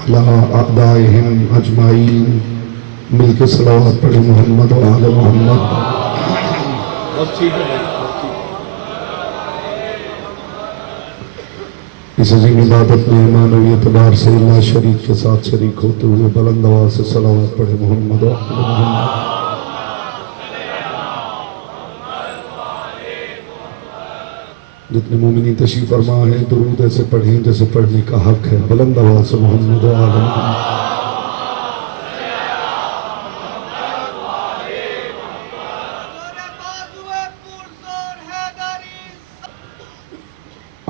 अला अअदाइहिम अजमाइन। मिलके सलावत पढ़े मोहम्मद व आले मोहम्मद। इस अजीम इबादत में मानवी एतबार से अल्लाह शरीक के साथ शरीक होते हुए बुलंद आवाज़ से सलावत पढ़े मोहम्मद व आले मोहम्मद। जितने मोमिनीन तशरीफ फरमा है दुरूद ऐसे पढ़ें जैसे पढ़ने का हक है। बुलंद आवाज़ से मोहम्मद व आले मोहम्मद।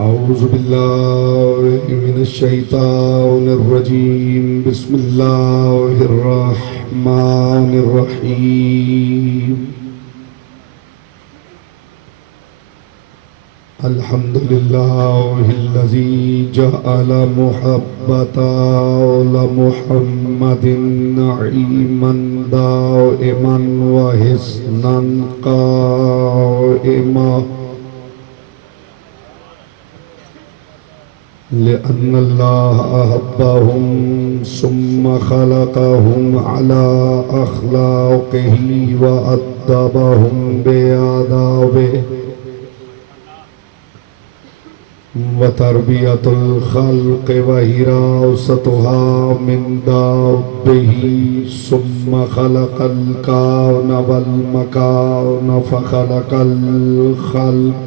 औज़ु बिल्लाहि मिनश शैतानिर रजीम। बिस्मिल्लाहिर रहमानिर रहीम। अल्हम्दुलिल्लाहिल्लज़ी जअल मुहब्बता मुहम्मदिन नईमन दाइमन व हिस्नन काइमा लिअन्नल्लाह अहब्बहुम सुम्मा खलक़हुम अला अख़लाक़िही व अद्दबहुम बिआदाबिही व तरबियतुल खल्क़ व हिरासतुहा मिन दाब्बिही सुम्मा खलक़ल कान वल मकान फ़खलक़ल खल्क़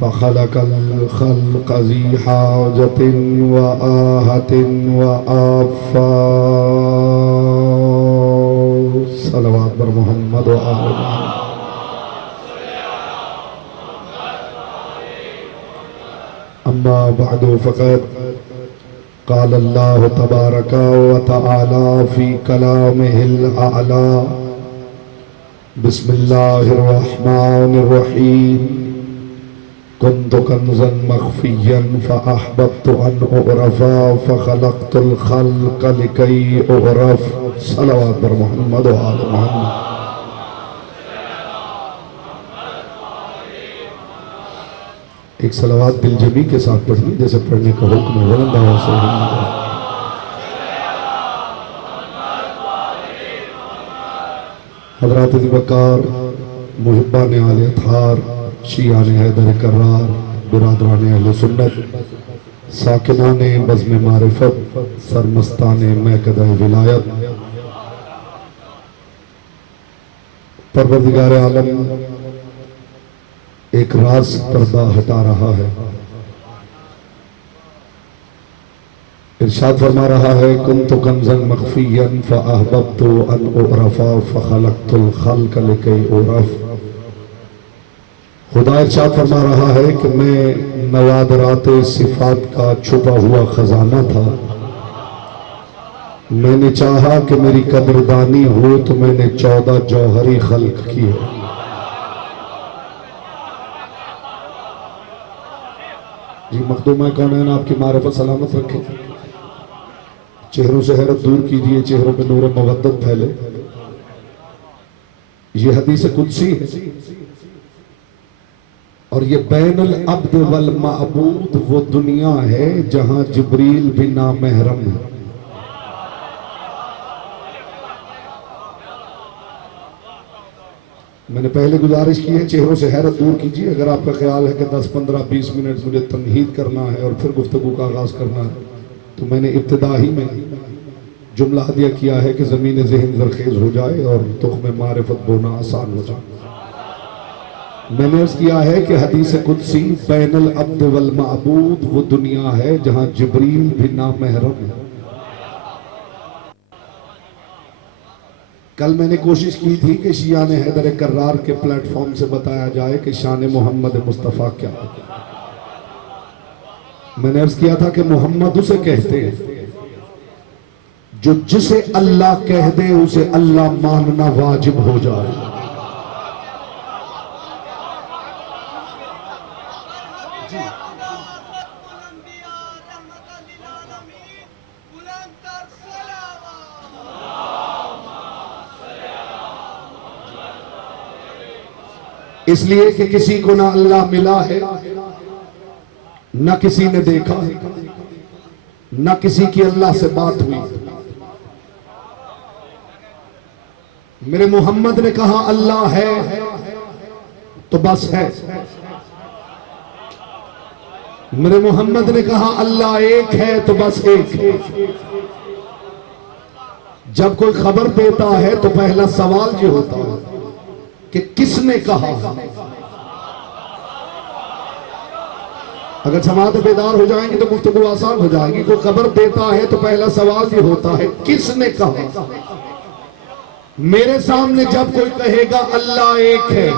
फ़खलक़ल खल्क़ ज़ी हाजतिन व आहतिन व आफ़ा। सलवात बर मोहम्मद व आले मोहम्मद। अम्मा बअदु फ़क़द क़ाल अल्लाहु तबारक व तआला फ़ी कलामिहिल अअला। बिस्मिल्लाहिर रहमानिर रहीम। कुन्तु कन्ज़न मख़फ़िय्यन फ़अहबब्तु अन उअरफ़ा फ़ख़लक़्तुल ख़ल्क़ लिकई उअरफ़। सलवात बर मोहम्मद व आले मोहम्मद। एक सलावत दिलजमी के साथ पढ़िए जैसे पढ़ने का हुक्म है। बुलंद आवाज़ से हज़रात वक़ार मुहिब्बान आले अत्हार शियान हैदर कर्रार बिरादरान अहले सुन्नत साकिनान बज़्म मारिफत सरमस्तान महकदा विलायत परवरदिगार आलम एक राज पर्दा हटा रहा है। इरशाद फरमा रहा है कुन्तु कन्ज़न मख़फ़िय्यन फ़अहबब्तु अन उअरफ़ा फ़ख़लक़्तुल ख़ल्क़ लिकई उअरफ़। खुदा इरशाद फरमा रहा है कि मैं नवादराते सिफ़ात का छुपा हुआ खजाना था। मैंने चाहा कि मेरी कदरदानी हो तो मैंने 14 जौहरी खल्क़ किए। जी मखदूम कौनैन आपकी मारिफत सलामत रखे। चेहरों से हैरत दूर कीजिए, चेहरों पे नूर मवद्दत फैले। ये हदीस कुदसी है और ये बैनुल अब्द वल माबूद वो दुनिया है जहां जिब्रील भी नामहरम है। मैंने पहले गुजारिश की है चेहरों से हैरत दूर कीजिए। अगर आपका ख्याल है कि 10, 15, 20 मिनट मुझे तमहीद करना है और फिर गुफ्तगू का आगाज़ करना है तो मैंने इब्तिदा ही में जुमला हदिया किया है कि ज़मीन ज़हन ज़रखेज़ हो जाए और तुख़्म मारिफत बोना आसान हो जाए। मैंने अर्ज़ किया है कि हदीस कुदसी बैनुल अब्द वल माबूद वो दुनिया है जहाँ जिब्रील भी नामहरम है। कल मैंने कोशिश की थी कि शियान हैदर कर्रार के प्लेटफॉर्म से बताया जाए कि शान मोहम्मद मुस्तफ़ा क्या है। मैंने अर्ज किया था कि मोहम्मद उसे कहते हैं जो जिसे अल्लाह कह दे उसे अल्लाह मानना वाजिब हो जाए। इसलिए कि किसी को ना अल्लाह मिला है न किसी ने देखा, न किसी की अल्लाह से बात हुई। मेरे मोहम्मद ने कहा अल्लाह है तो बस है। मेरे मोहम्मद ने कहा अल्लाह एक है तो बस एक है। जब कोई खबर देता है तो पहला सवाल ये होता है कि किसने कहा। अगर जमात बेदार हो जाएंगे तो गुफ्तगू आसान हो जाएगी। कोई खबर देता है तो पहला सवाल ये होता है किसने कहा। मेरे सामने जब कोई कहेगा अल्लाह एक है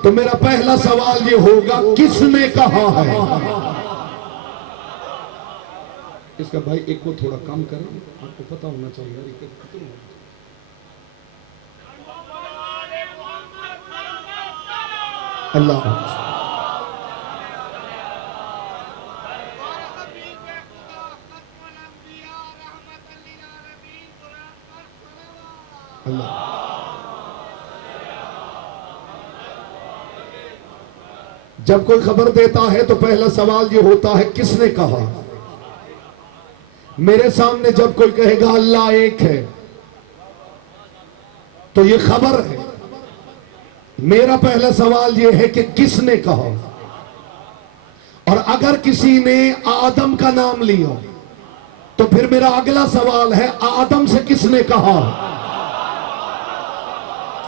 तो मेरा पहला सवाल ये होगा किसने कहा है। इसका भाई एक को थोड़ा कम करें, आपको पता होना चाहिए। अल्लाह जब कोई खबर देता है तो पहला सवाल ये होता है किसने कहा। मेरे सामने जब कोई कहेगा अल्लाह एक है तो ये खबर है। मेरा पहला सवाल ये है कि किसने कहा। और अगर किसी ने आदम का नाम लिया तो फिर मेरा अगला सवाल है आदम से किसने कहा।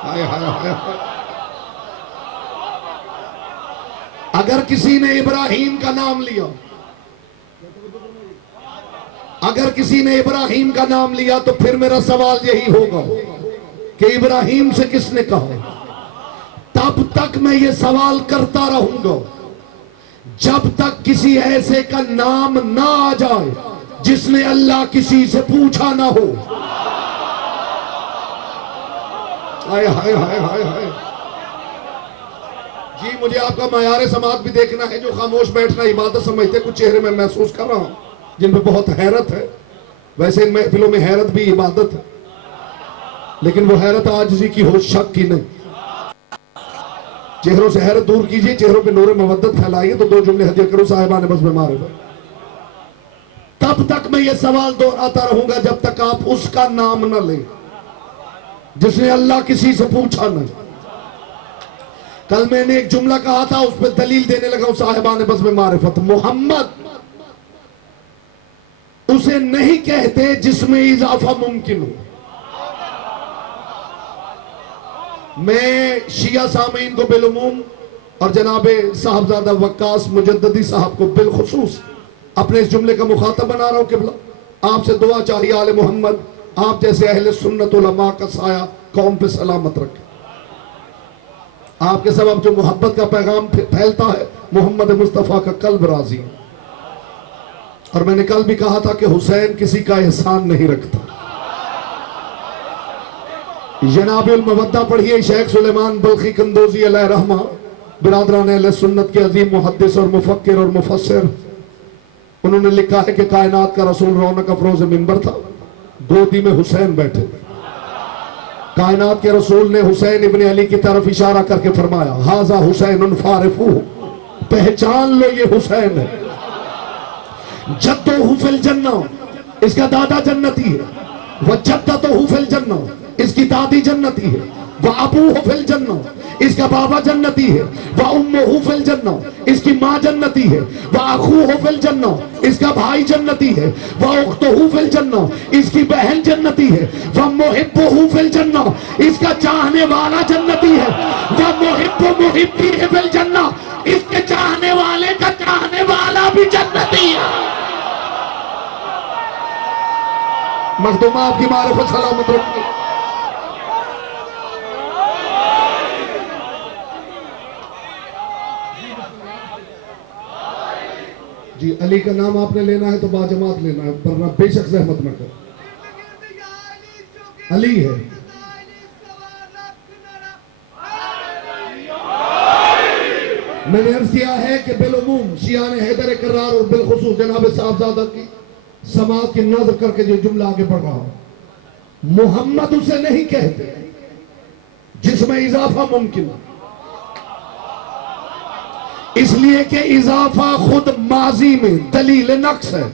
हाय हाय हाय। अगर किसी ने इब्राहिम का नाम लिया, अगर किसी ने इब्राहिम का नाम लिया तो फिर मेरा सवाल यही होगा कि इब्राहिम से किसने कहा। तब तक मैं ये सवाल करता रहूंगा जब तक किसी ऐसे का नाम ना आ जाए जिसने अल्लाह किसी से पूछा ना हो। हाय हाय हाय हाय हाय। जी मुझे आपका मयारे समाज भी देखना है। जो खामोश बैठना इबादत समझते, कुछ चेहरे में महसूस कर रहा हूं जिनमें बहुत हैरत है। वैसे इन महफिलों में हैरत भी इबादत है, लेकिन वो हैरत आजिज़ी की हो, शक की नहीं। चेहरों से हैरत दूर कीजिए, चेहरों पे नूर मवद्दत फैलाइए। तो दो जुमले हदिया करो साहिबान बस बीमार हो। तब तक मैं ये सवाल दोहराता रहूंगा जब तक आप उसका नाम न लें जिसने अल्लाह किसी से पूछा नहीं। कल मैंने एक जुमला कहा था, उस पर दलील देने लगा साहिबान बस में मारिफत। मोहम्मद उसे नहीं कहते जिसमें इजाफा मुमकिन हो। मैं शिया सामीन को बिलुमूम और जनाबे साहबजादा वक्कास मुजद्ददी साहब को बिलखुसूस अपने इस जुमले का मुखातब बना रहा हूं। किबला आपसे दुआ चाहिए आले मोहम्मद आप जैसे अहले सुन्नत उलमा का साया कौम पे सलामत रखे। आपके सबब जो मोहब्बत का पैगाम फैलता है, मोहम्मद मुस्तफ़ा का कल्ब राजी। और मैंने कल भी कहा था कि हुसैन किसी का एहसान नहीं रखता। जनाबुल मवद्दा पढ़िए, शेख सुलेमान बल्खी कंदोजी अलैह रहमा बिरादरान अहले सुन्नत के अजीम मुहद्दिस और मुफक्किर और मुफस्सिर। उन्होंने लिखा है कि कायनात का रसूल रौनक अफरोज मिंबर था, गोदी में हुसैन बैठे। कायनात के रसूल ने हुसैन इब्ने अली की तरफ इशारा करके फरमाया हाजा हुसैन फारिफू, पहचान लो ये हुसैन है। जद्दो फिल जन्ना, इसका दादा जन्नती है। वह जद्दतो फिल जन्ना, इसकी दादी जन्नती है। वह अबू फिल जन्ना, इसका बाबा जन्नती है। वह उम्मुहु फिल जन्ना, इसकी माँ जन्नती है। वह अखूहु फिल जन्ना, इसका भाई जन्नती है। वह उख्तुहु फिल जन्ना, इसकी बहन जन्नती है। वह मुहिब्बुहु फिल जन्ना, इसका चाहने वाला जन्नती है। वह मुहिब्बु मुहिब्बी फिल जन्ना, इसके चाहने वाले का चाहने वाला भी जन्नती है। मखदूमा आपकी मारिफत सलामत रखी। जी अली का नाम आपने लेना है तो बाजमात लेना है, वरना बेशक जहमत न कर। अली है। मैंने अर्ज किया है कि बिलुमूम शियान हैदर करार और बिलखुसूस जनाब साहबजादा की समात की नजर करके जो जुमला आगे बढ़ रहा हूं, मोहम्मद उसे नहीं कहते जिसमें इजाफा मुमकिन। इसलिए कि इजाफा खुद माजी में दलील नक्स है।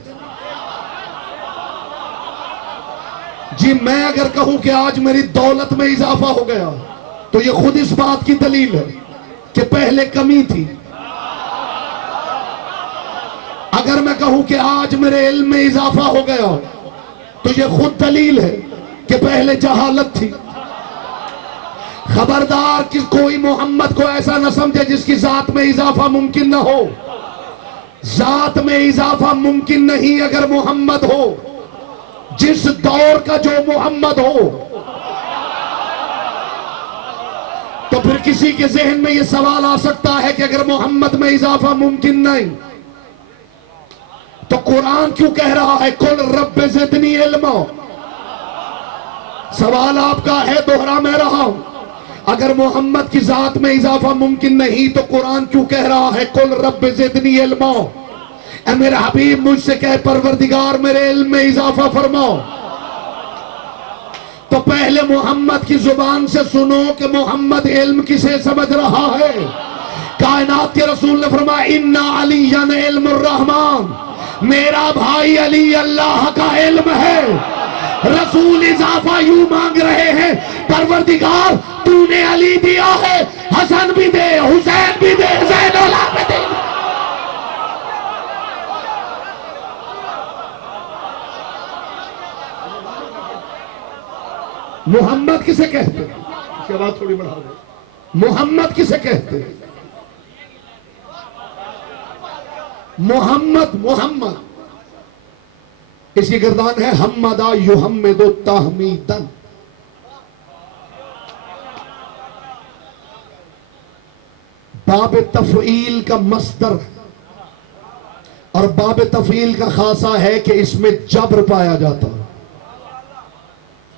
जी मैं अगर कहूं कि आज मेरी दौलत में इजाफा हो गया तो ये खुद इस बात की दलील है कि पहले कमी थी। अगर मैं कहूं कि आज मेरे इल्म में इजाफा हो गया तो ये खुद दलील है कि पहले जहालत थी। खबरदार कि कोई मोहम्मद को ऐसा न समझे जिसकी जात में इजाफा मुमकिन न हो। जात में इजाफा मुमकिन नहीं अगर मोहम्मद हो, जिस दौर का जो मोहम्मद हो। तो फिर किसी के जहन में यह सवाल आ सकता है कि अगर मोहम्मद में इजाफा मुमकिन नहीं तो कुरान क्यों कह रहा है कुल रब्बे ज़िदनी इल्मा। सवाल आपका है, दोहरा मैं रहा हूं, अगर मोहम्मद की जात में इजाफा मुमकिन नहीं तो कुरान क्यों कह रहा है कुल रब्बे ज़िदनी इल्मा। ऐ मेरे हबीब मुझसे कह परवरदिगार मेरे इल्म में इजाफा फरमाओ। तो पहले मोहम्मद की जुबान से सुनो कि मोहम्मद इल्म किसे समझ रहा है। कायनात के रसूल ने फरमाया इन्ना अलीयन इल्मुर रहमान, मेरा भाई अली अल्लाह का इल्म है। रसूल इजाफा यूं मांग रहे हैं, परवरदिगार तूने अली दिया है, हसन भी दे, हुसैन भी दे, ज़ैनुल आबिदीन। मोहम्मद किसे कहते हैं? इसके बाद थोड़ी बढ़ा दो। मोहम्मद किसे कहते हैं? मोहम्मद मोहम्मद इसकी गर्दान है हम्मदा युहम्मिदु तहमीदन। बाब तफईल का मस्दर है और बाब तफईल का खासा है कि इसमें जबर पाया जाता है।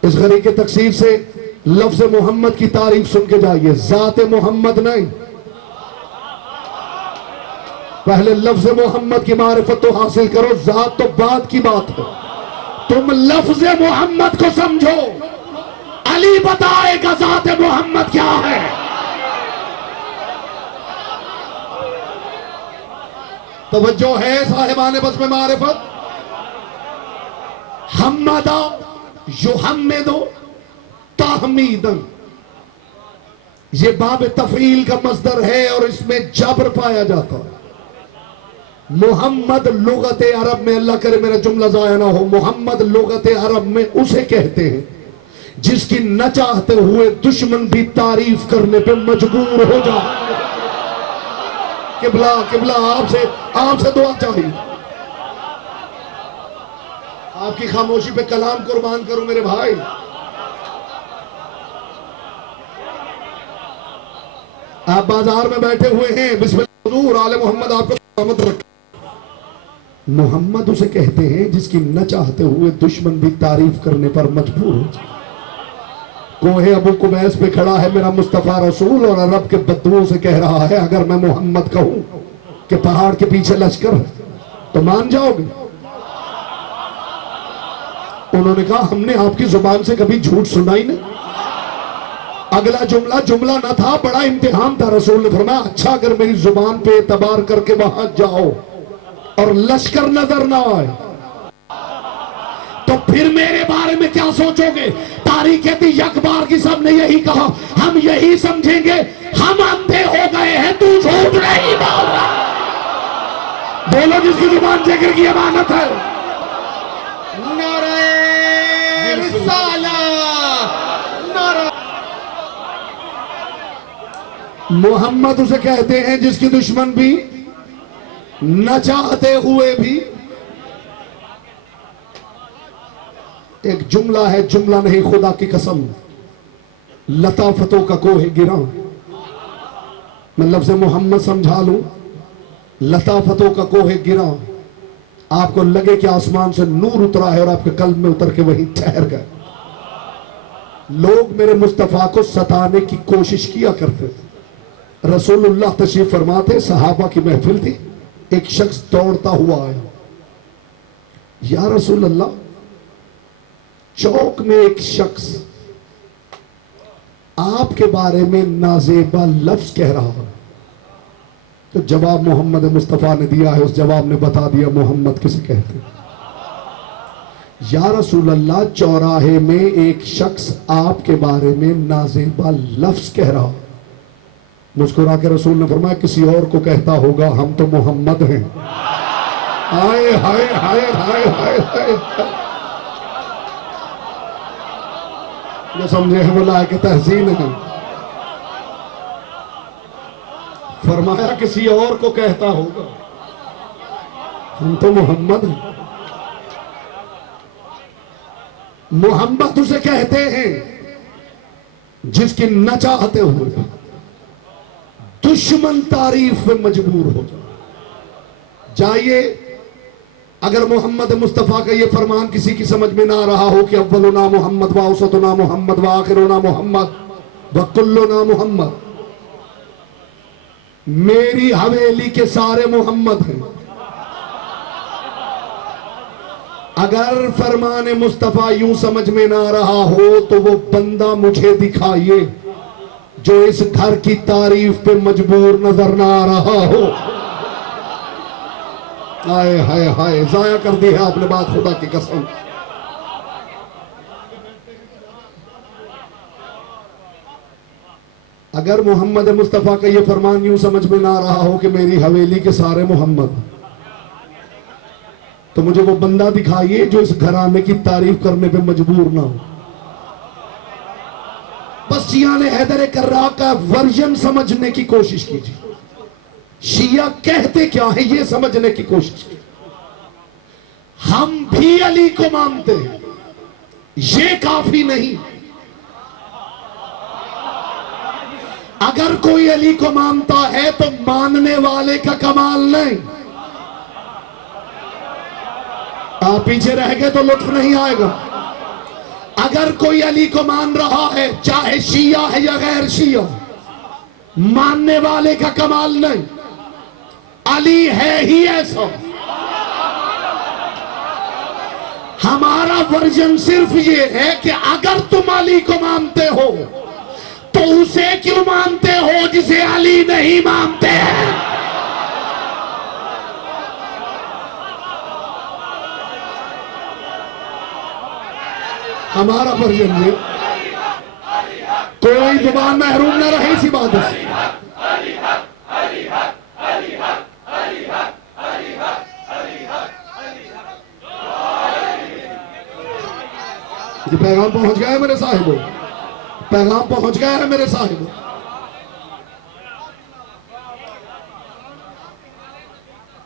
इस गरी के तकसीर से लफ्ज मोहम्मद की तारीफ सुन के जाइए, जाते मोहम्मद नहीं। पहले लफ्ज मोहम्मद की मारिफत तो हासिल करो, जात तो बाद की बात है। तुम लफ्ज मोहम्मद को समझो, अली बताएगा जात मोहम्मद क्या है। तवज्जो है साहिबाने बस में मारिफत। हम्मदा युहम्मिदु तहमीदन, ये बाब तफईल का मस्दर है और इसमें जबर पाया जाता है। मोहम्मद लुगत अरब में, अल्लाह करे मेरा जुमला जाया ना हो, मोहम्मद लुगत अरब में उसे कहते हैं जिसकी न चाहते हुए दुश्मन भी तारीफ करने पे मजबूर हो जाए। किबला किबला आपसे दुआ चाहिए। आपकी खामोशी पे कलाम कुर्बान करूं मेरे भाई। आप बाजार में बैठे हुए हैं, बिस्मिल्लाह हुजूर आले मोहम्मद आपको सलामत रखे। मोहम्मद उसे कहते हैं जिसकी न चाहते हुए दुश्मन भी तारीफ करने पर मजबूर हो जाए। कोहे अबू कुबैस पे खड़ा है मेरा मुस्तफा रसूल और अरब के बदुओं से कह रहा है अगर मैं मोहम्मद कहूं कि पहाड़ के पीछे लश्कर है तो मान जाओगे? उन्होंने कहा हमने आपकी जुबान से कभी झूठ सुना ही नहीं। अगला जुमला न था, बड़ा इम्तिहान था। रसूल ने फरमाया अच्छा अगर मेरी जुबान पे एतबार करके वहां जाओ और लश्कर नजर ना आए तो फिर मेरे बारे में क्या सोचोगे? तारीख कहती अखबार की सबने यही कहा, हम यही समझेंगे हम अंधे हो गए हैं, तू झूठ नहीं बोल रहा। बोलो जिसकी जुबान जिक्र की अमानत है। मोहम्मद उसे कहते हैं जिसकी दुश्मन भी न चाहते हुए भी। एक जुमला है, जुमला नहीं खुदा की कसम, लताफतों का कोह गिरा। मैं लफ्ज़ मोहम्मद समझा लूं, लताफतों का कोह गिरा। आपको लगे कि आसमान से नूर उतरा है और आपके कल्ब में उतर के वहीं ठहर गए। लोग मेरे मुस्तफा को सताने की कोशिश किया करते थे। रसूलुल्लाह तशरीफ फरमाते, सहाबा की महफिल थी, एक शख्स दौड़ता हुआ आया, या रसूल अल्लाह चौक में एक शख्स आपके बारे में नाजेबा लफ्ज कह रहा है। तो जवाब मोहम्मद मुस्तफ़ा ने दिया है, उस जवाब ने बता दिया मोहम्मद किसे कहते हैं। या रसूल अल्लाह, चौराहे में एक शख्स आपके बारे में नाजेबा लफ्ज कह रहा, मुस्कुरा के रसूल ने फरमाया किसी और को कहता होगा, हम तो मोहम्मद हैं। हाय हाय हाय हाय हाय हाय, जो समझे हैं वो लायक तहसीन है। फरमाया किसी और को कहता होगा, हम तो मोहम्मद हैं। मोहम्मद उसे कहते हैं जिसकी न चाहते हुए दुश्मन तारीफ में मजबूर हो जाए। जाइए, अगर मोहम्मद मुस्तफ़ा का ये फरमान किसी की समझ में ना रहा हो कि अव्वलुना मोहम्मद व औसतुना मोहम्मद व आखिरुना मोहम्मद व कुल्लुना मोहम्मद, मेरी हवेली के सारे मोहम्मद हैं। अगर फरमान मुस्तफ़ा यूं समझ में ना रहा हो तो वो बंदा मुझे दिखाइए जो इस घर की तारीफ पे मजबूर नजर ना आ रहा हो। हाय हाय हाय, जाया कर दी है आपने बात, खुदा की कसम। अगर मोहम्मद मुस्तफ़ा का ये फरमान यूं समझ में ना रहा हो कि मेरी हवेली के सारे मोहम्मद, तो मुझे वो बंदा दिखाइए जो इस घराने की तारीफ करने पे मजबूर ना हो। बस शिया ने हैदर कर्रा का वर्जन समझने की कोशिश कीजिए, शिया कहते क्या है ये समझने की कोशिश की। हम भी अली को मानते हैं, ये काफी नहीं। अगर कोई अली को मानता है तो मानने वाले का कमाल नहीं। आप पीछे रह गए तो लुत्फ नहीं आएगा। अगर कोई अली को मान रहा है, चाहे शिया है या गैर शिया, मानने वाले का कमाल नहीं, अली है ही ऐसा। हमारा वर्जन सिर्फ ये है कि अगर तुम अली को मानते हो तो उसे क्यों मानते हो जिसे अली नहीं मानते हैं। हमारा वर्जन ये, कोई जुबान महरूम न रहे इसी बात से। ये पैगाम पहुंच गया है मेरे साहिबों, पैगाम पहुंच गया है मेरे साहिबों।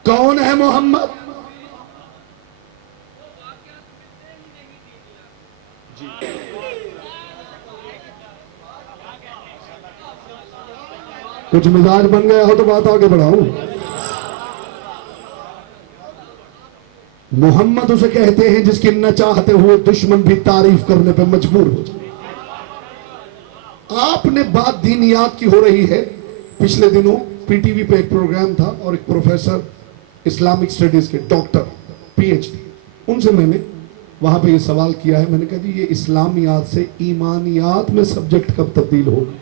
कौन है मोहम्मद? कुछ मिजाज बन गया हो तो बात आगे बढ़ाऊं। मोहम्मद उसे कहते हैं जिसकी न चाहते हुए दुश्मन भी तारीफ करने पे मजबूर हो जाए। आपने बात दीनियात की हो रही है। पिछले दिनों पीटीवी पे एक प्रोग्राम था और एक प्रोफेसर इस्लामिक स्टडीज के डॉक्टर पीएचडी, उनसे मैंने वहां पे ये सवाल किया है। मैंने कहा जी ये इस्लामियात से ईमानियात में सब्जेक्ट कब तब्दील होगा?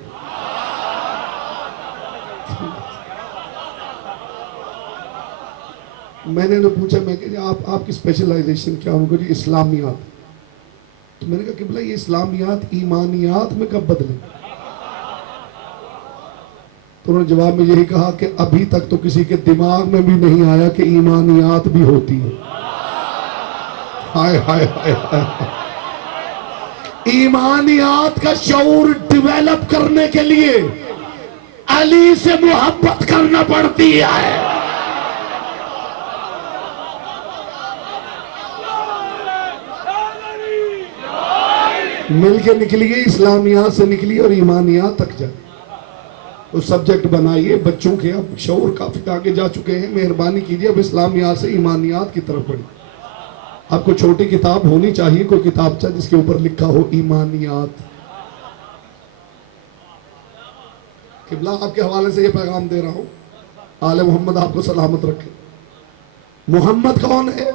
मैंने तो पूछा, मैं कहा आपकी स्पेशलाइजेशन क्या? उनको जी इस्लामियात। तो मैंने कहा कि बोला ये इस्लामियात ईमानियात में कब बदले? तो उन्होंने जवाब में यही कहा कि अभी तक तो किसी के दिमाग में भी नहीं आया कि ईमानियात भी होती है। हाय हाय हाय हाय। ईमानियात का शऊर डेवलप करने के लिए अली से मोहब्बत करना पड़ती है। मिलके निकलिए, इस्लामियात से निकलिए और ईमानियात तक जाए। उस सब्जेक्ट बनाइए बच्चों के। अब शऊर काफी आगे जा चुके हैं, मेहरबानी कीजिए अब इस्लामियात से ईमानियात की तरफ बढ़िए। आपको छोटी किताब होनी चाहिए, कोई किताबचा जिसके ऊपर लिखा हो ईमानियात। किबला आपके हवाले से ये पैगाम दे रहा हूं, आले मोहम्मद आपको सलामत रखे। मोहम्मद कौन है?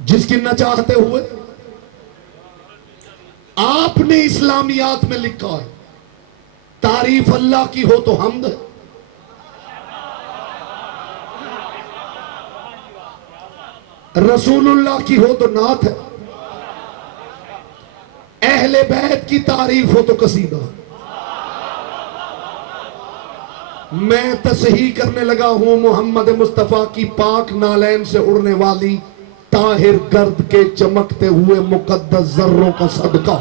जिसकी न चाहते हुए आपने इस्लामियात में लिखा है तारीफ अल्लाह की हो तो हम्द है, रसूलुल्लाह की हो तो नात है, अहले बैत की तारीफ हो तो कसीदा। मैं तस्हीह करने लगा हूं मोहम्मद मुस्तफा की पाक नालैन से उड़ने वाली ताहिर गर्द के चमकते हुए मुकद्दस जर्रों का सदका।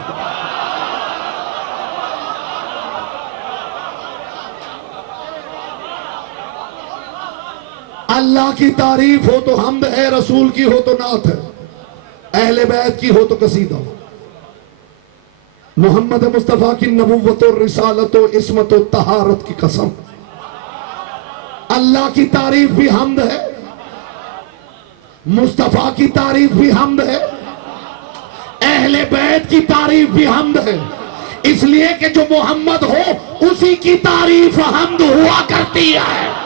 अल्लाह की तारीफ हो तो हम्द है, रसूल की हो तो नात है, अहले बैत की हो तो कसीदा। मोहम्मद मुस्तफा की नबुव्वत और रिसालत और इस्मत और तहारत की कसम, अल्लाह की तारीफ भी हम्द है, मुस्तफा की तारीफ भी हम्द है, अहले बैत की तारीफ भी हम्द है। इसलिए कि जो मोहम्मद हो उसी की तारीफ हम्द हुआ करती है।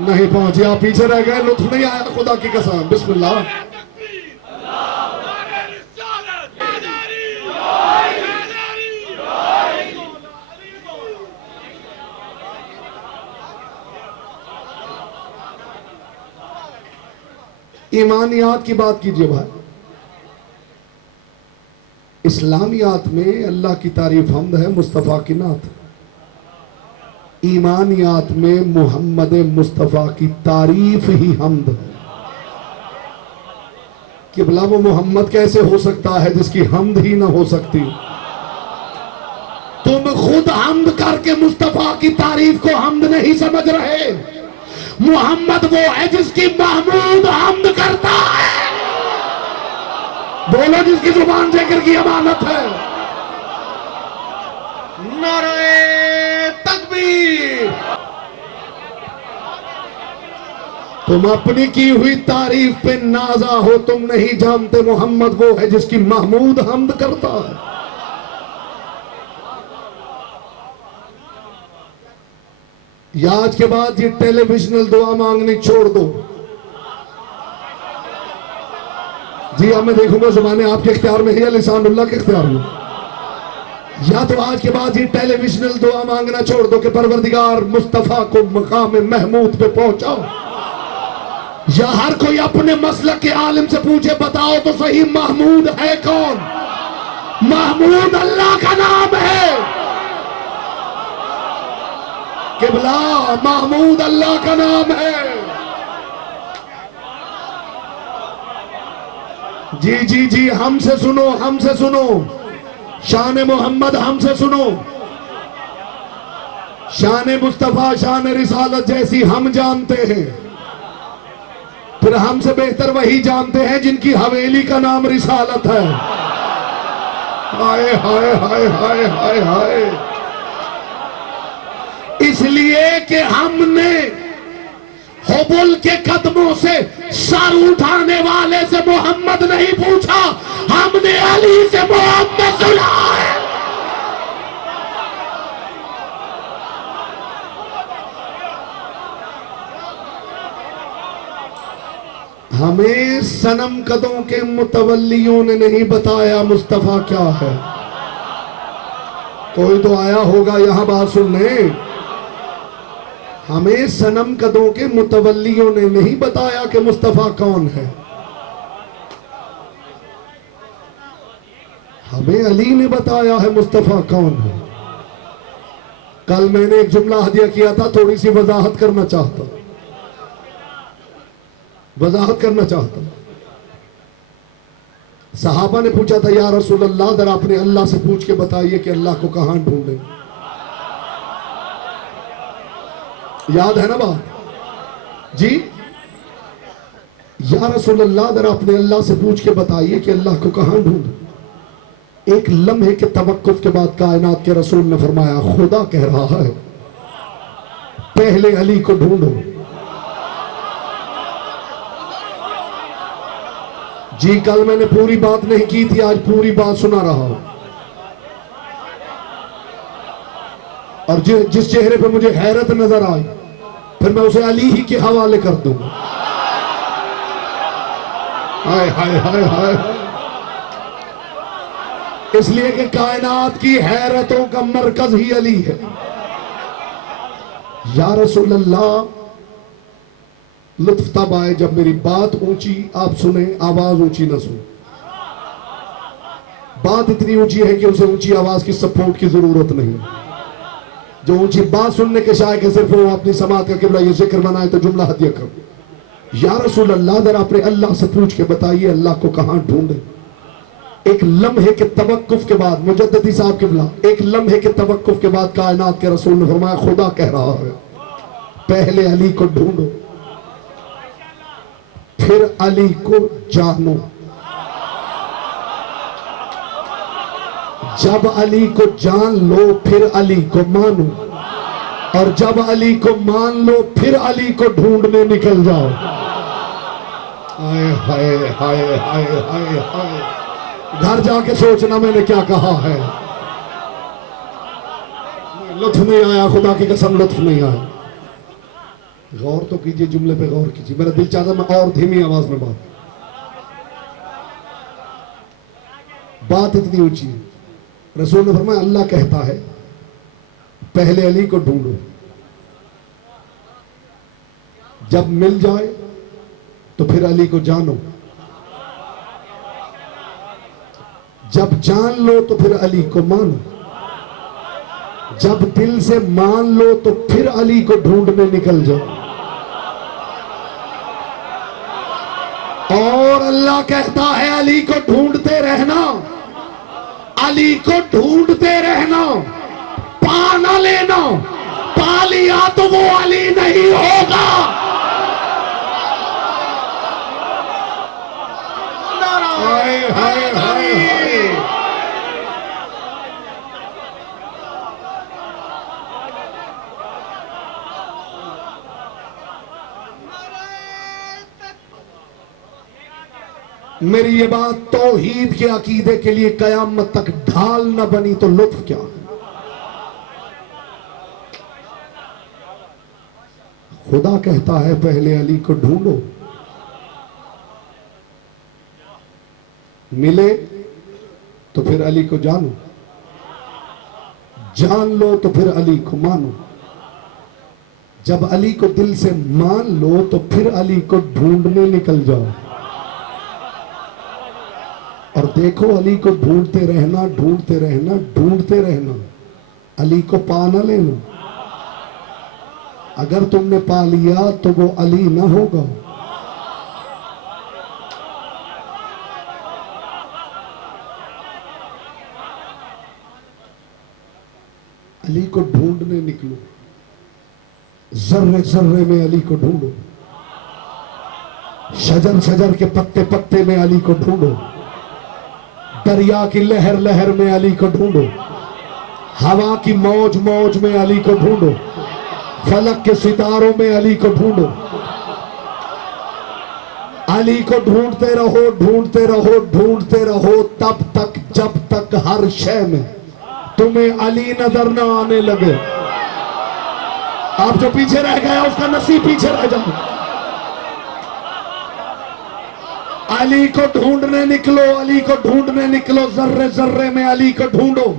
नहीं पहुंचे, आप पीछे रह गए, लुत्फ नहीं आया, खुदा की कसम। बिस्मिल्लाह। ईमानियात की बात कीजिए भाई। इस्लामियात में अल्लाह की तारीफ हम्द है, मुस्तफ़ा की नात। ईमानियात में मोहम्मद मुस्तफ़ा की तारीफ ही हम्द है। कि भला वो मोहम्मद कैसे हो सकता है जिसकी हम्द ही ना हो सकती। तुम खुद हम्द करके मुस्तफ़ा की तारीफ को हम्द नहीं समझ रहे। मोहम्मद वो है जिसकी महमूद हम्द करता है। बोलो, जिसकी जुबान जिक्र की अमानत है। नारे तकबीर। तुम अपनी की हुई तारीफ पे नाजा हो, तुम नहीं जानते मोहम्मद वो है जिसकी महमूद हम्द करता है। या आज के बाद ये टेलीविजनल दुआ मांगनी छोड़ दो। जी हाँ, मैं देखूंगा ज़ुबानें आपके इख्तियार में है या लिसानुल्लाह के इख्तियार में। या तो आज के बाद ये टेलीविजनल दुआ मांगना छोड़ दो कि परवरदिगार मुस्तफ़ा को मकाम महमूद पे पहुंचाओ। या हर कोई अपने मसलक के आलिम से पूछे, बताओ तो सही महमूद है कौन? महमूद अल्लाह का नाम है। किबला, महमूद अल्लाह का नाम है। जी जी जी, हमसे सुनो, हमसे सुनो। शान मोहम्मद हमसे सुनो। शान मुस्तफा, शान रिसालत जैसी हम जानते हैं, फिर हमसे बेहतर वही जानते हैं जिनकी हवेली का नाम रिसालत है। हाय हाय हाय हाय हाय हाय। इसलिए कि हमने हुबुल के कदमों से सर उठाने वाले से मोहम्मद नहीं पूछा, हमने अली से मोहम्मद सुना है। हमें सनम कदों के मुतवल्लियों ने नहीं बताया मुस्तफा क्या है। कोई तो आया होगा यहां बात सुनने। हमें सनम कदों के मुतवल्लियों ने नहीं बताया कि मुस्तफा कौन है। हमें अली ने बताया है मुस्तफा कौन है। कल मैंने एक जुमला हदिया किया था, थोड़ी सी वजाहत करना चाहता सहाबा ने पूछा था, या रसूल अल्लाह, जरा अपने अल्लाह से पूछ के बताइए कि अल्लाह को कहां ढूंढे। याद है ना बात जी? या रसूल अल्लाह, जरा अपने अल्लाह से पूछ के बताइए कि अल्लाह को कहां ढूंढे। एक लम्हे के तवक्कुफ के बाद कायनात के रसूल ने फरमाया, खुदा कह रहा है पहले अली को ढूंढो। जी कल मैंने पूरी बात नहीं की थी, आज पूरी बात सुना रहा हूं। और जिस चेहरे पे मुझे हैरत नजर आई, फिर मैं उसे अली ही के हवाले कर दूंगा। हाय हाय हाय हाय। इसलिए कि कायनात की हैरतों का मरकज ही अली है। या रसूल अल्लाह, लुत्फ तब आए जब मेरी बात ऊंची आप सुने, आवाज ऊंची ना सुने। बात इतनी ऊंची है कि उसे ऊंची आवाज की सपोर्ट की जरूरत नहीं। जो ऊंची बात सुनने के शायक है सिर्फ वो अपनी समात का किबला ये जिक्र बनाए तो जुमला हदिया करो। या रसूल अल्लाह, जरा अपने अल्लाह से पूछ के बताइए अल्लाह को कहां ढूंढे। एक लम्हे के तवक्कुफ के बाद, मुजद्दिदी साहब किबला, एक लम्हे के तवक्कुफ के बाद कायनात के रसूल ने फरमाया खुदा कह रहा है पहले अली को ढूंढो फिर अली को जानो। जब अली को जान लो फिर अली को मानो, और जब अली को मान लो फिर अली को ढूंढने निकल जाओ। हाय हाय हाय हाय हाय हाय। घर जाके सोचना मैंने क्या कहा है। लुत्फ नहीं आया, खुदा की कसम लुत्फ नहीं आया। गौर तो कीजिए, जुमले पे गौर कीजिए। मेरा दिल चाहता मैं और धीमी आवाज में बात इतनी ऊंची है। रसूल ने फरमाया अल्लाह कहता है पहले अली को ढूंढो, जब मिल जाए तो फिर अली को जानो, जब जान लो तो फिर अली को मानो, जब दिल से मान लो तो फिर अली को ढूंढने निकल जाओ। और अल्लाह कहता है अली को ढूंढते रहना, अली को ढूंढते रहना, पा ना लेना, पा लिया तो वो अली नहीं होगा। हाय हाय हाय हाय। मेरी ये बात तौहीद के अकीदे के लिए कयामत तक ढाल न बनी तो लुत्फ क्या है। खुदा कहता है पहले अली को ढूंढो, मिले तो फिर अली को जानो, जान लो तो फिर अली को मानो, जब अली को दिल से मान लो तो फिर अली को ढूंढने निकल जाओ। और देखो अली को ढूंढते रहना, ढूंढते रहना, ढूंढते रहना, अली को पा ना लेना। अगर तुमने पा लिया तो वो अली ना होगा। अली को ढूंढने निकलो, जर्रे जर्रे में अली को ढूंढो, शजर शजर के पत्ते पत्ते में अली को ढूंढो, दरिया की लहर लहर में अली को ढूंढो, हवा की मौज मौज में अली को ढूंढो, फलक के सितारों में अली को ढूंढो। अली को ढूंढते रहो, ढूंढते रहो, ढूंढते रहो तब तक जब तक हर शय में तुम्हें अली नजर ना आने लगे। आप जो पीछे रह गया उसका नसीब पीछे रह जाओ। अली को ढूंढने निकलो, अली को ढूंढने निकलो, जर्रे जर्रे में अली को ढूंढो।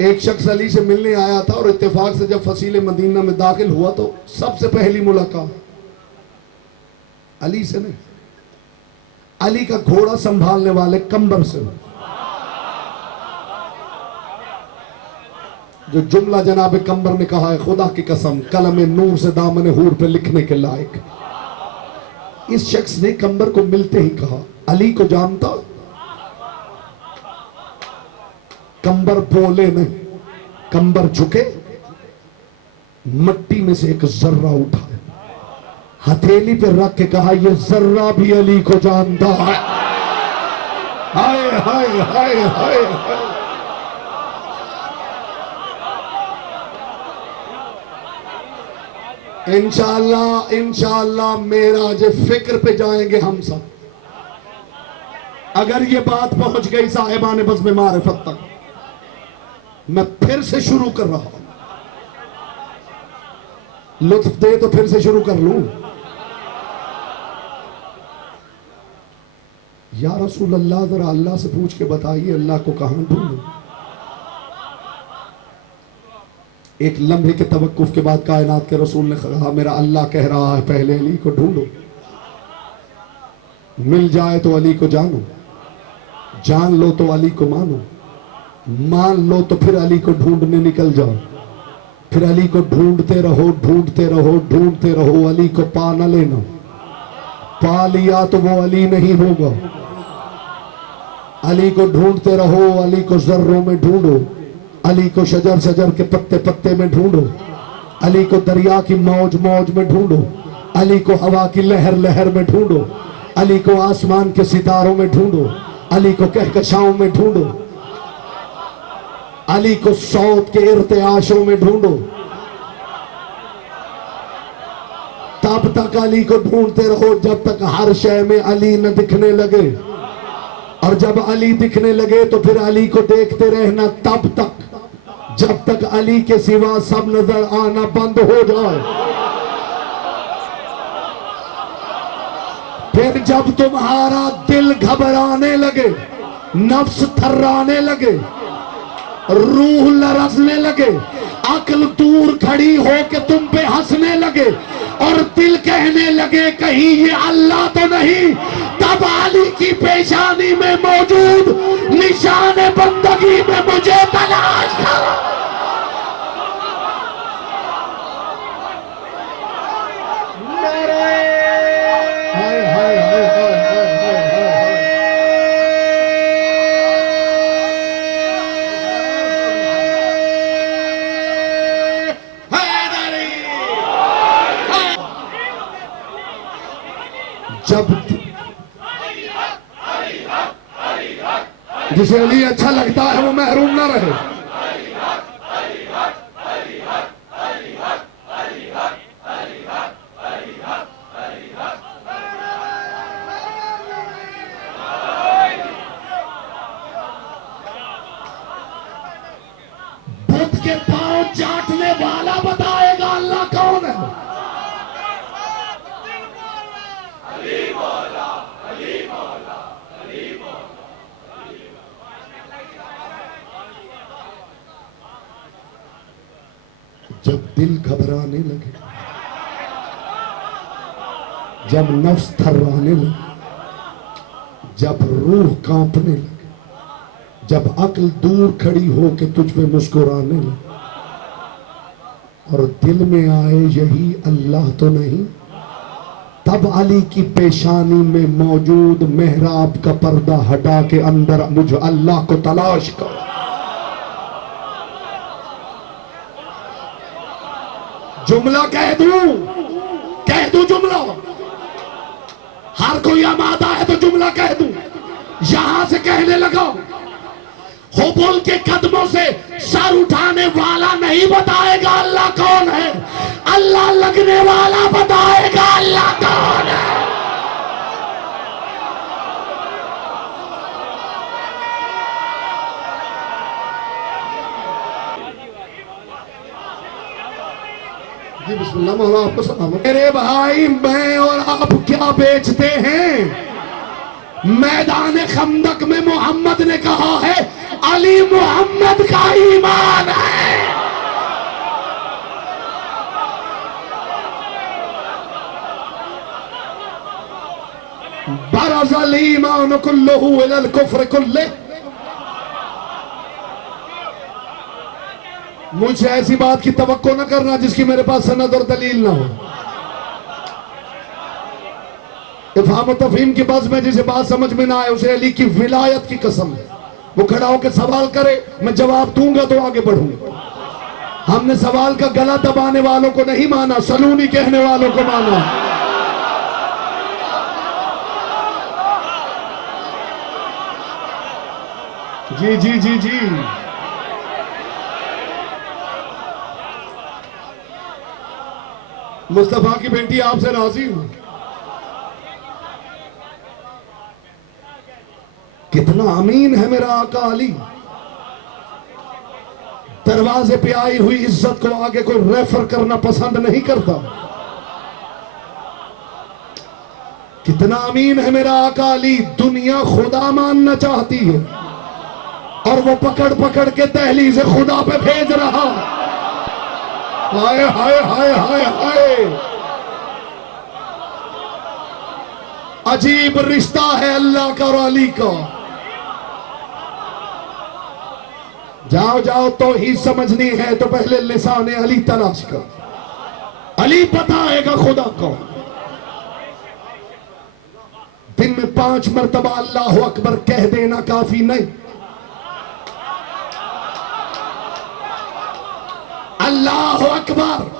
एक शख्स अली से मिलने आया था और इत्तेफाक से जब फसीले मदीना में दाखिल हुआ तो सबसे पहली मुलाकात अली से नहीं, अली का घोड़ा संभालने वाले कंबर से। जो जुमला जनाब कंबर ने कहा है खुदा की कसम कलम नूर से दामन हूर पे लिखने के लायक। इस शख्स ने कंबर को मिलते ही कहा अली को जानता। कंबर बोले नहीं, कंबर झुके, मट्टी में से एक जर्रा उठाए, हथेली पे रख के कहा ये जर्रा भी अली को जानता है। हाय हाय हाय हाय हाय। इंशाअल्लाह इंशाअल्लाह मेराज फिक्र पे जाएंगे हम सब। अगर ये बात पहुंच गई साहिबान बज़्म मारिफत तक, मैं फिर से शुरू कर रहा हूं। लुत्फ दे तो फिर से शुरू कर लूं। या रसूल अल्लाह, जरा अल्लाह से पूछ के बताइए अल्लाह को कहां ढूंढूं। एक लम्हे के तवक्कुफ के बाद कायनात के रसूल ने कहा, मेरा अल्लाह कह रहा है पहले अली को ढूंढो, मिल जाए तो अली को जानो, जान लो तो अली को मानो, मान लो तो फिर अली को ढूंढने निकल जाओ। फिर अली को ढूंढते रहो, ढूंढते रहो, ढूंढते रहो, अली को पा न लेना। पा लिया तो वो अली नहीं होगा। अली को ढूंढते रहो, अली को जर्रों में ढूंढो, अली को शजर शजर के पत्ते पत्ते में ढूंढो, अली को दरिया की मौज मौज में ढूंढो, अली को हवा की लहर लहर में ढूंढो, अली को आसमान के सितारों में ढूंढो, अली को कहकशाओं में ढूंढो, अली को सौत के इर्तियाशों में ढूंढो। तब तक अली को ढूंढते रहो जब तक हर शय में अली न दिखने लगे, और जब अली दिखने लगे तो फिर अली को देखते रहना तब तक जब तक अली के सिवा सब नजर आना बंद हो जाए। फिर जब तुम्हारा दिल घबराने लगे, नफ्स थर्राने लगे, रूह लरसने लगे, अक्ल दूर खड़ी हो के तुम पे हंसने लगे, और दिल कहने लगे कहीं ये अल्लाह तो नहीं, तब अली की पेशानी में मौजूद निशान बंदगी में मुझे तलाश करो। जब जिसे अली अच्छा लगता है वो महरूम ना रहे। बुद्ध के पांव चाटने वाला बताएगा अल्लाह कौन है। जब दिल घबराने लगे, जब नफ्स थर्राने लगे, जब रूह कांपने लगे, जब अक्ल दूर खड़ी हो के तुझ पे मुस्कुराने लगे, और दिल में आए यही अल्लाह तो नहीं, तब अली की पेशानी में मौजूद मेहराब का पर्दा हटा के अंदर मुझे अल्लाह को तलाश कर। जुमला कह दूं जुमला, हर कोई आमादा है तो जुमला कह दूं। यहां से कहने लगा, हुबुल के कदमों से सर उठाने वाला नहीं बताएगा अल्लाह कौन है, अल्लाह लगने वाला बताएगा अल्लाह कौन है। जी बिस्मिल्लाह, मौला आपको सलाम। मेरे भाई, मैं और आप क्या बेचते हैं? मैदान खंदक में मोहम्मद ने कहा है अली मोहम्मद का ईमान है। बरज़ल ईमान कुल्लुहु इलल कुफ्र कुल्ले। मुझे ऐसी बात की तवक्को न करना जिसकी मेरे पास सनद और दलील ना हो। इफ़हाम और तफ़हीम की बज़ में जिसे बात समझ में ना आए उसे अली की विलायत की कसम है। वो खड़ा होकर सवाल करे, मैं जवाब दूंगा तो आगे बढ़ूंगा। हमने सवाल का गला दबाने वालों को नहीं माना, सलूनी कहने वालों को माना। जी जी जी जी, मुस्तफा की बेटी आपसे राजी हूं। कितना अमीन है मेरा आका अली। दरवाजे पे आई हुई इज्जत को आगे कोई रेफर करना पसंद नहीं करता। कितना अमीन है मेरा आका अली। दुनिया खुदा मानना चाहती है और वो पकड़ पकड़ के दहलीज़ खुदा पे भेज रहा। हाय हाय हाय हाय हाय, अजीब रिश्ता है अल्लाह का और अली का। जाओ जाओ, तो ही समझनी है तो पहले लिसान अली तलाश कर। अली बताएगा खुदा को। दिन में 5 मरतबा अल्लाह अकबर कह देना काफी नहीं। अल्लाह अकबर।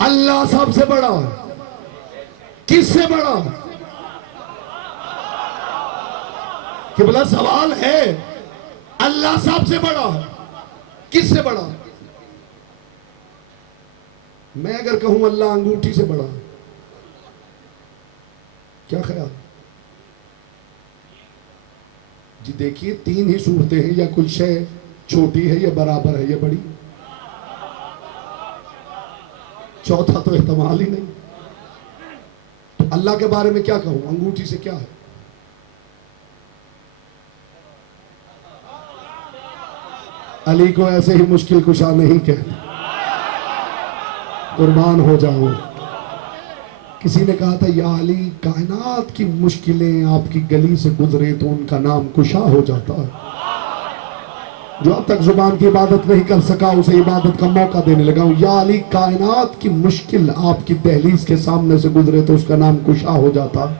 अल्लाह सबसे बड़ा। किससे बड़ा? कि बोला सवाल है, अल्लाह सबसे बड़ा, किससे बड़ा? मैं अगर कहूं अल्लाह अंगूठी से बड़ा, क्या ख्याल? जी देखिए, 3 ही सूरतें हैं, या कोई शय छोटी है, या बराबर है, या बड़ी। चौथा तो इस्तेमाल ही नहीं। तो अल्लाह के बारे में क्या कहूं? अंगूठी से क्या है? अली को ऐसे ही मुश्किल कुशा नहीं कहते। कुर्बान हो जाओ। किसी ने कहा था, या अली, कायनात की मुश्किलें आपकी गली से गुजरे तो उनका नाम कुशा हो जाता है। जो अब तक जुबान की इबादत नहीं कर सका, उसे इबादत का मौका देने लगा हूं। या अली, कायनात की मुश्किल आपकी दहलीज के सामने से गुजरे तो उसका नाम कुशा हो जाता है।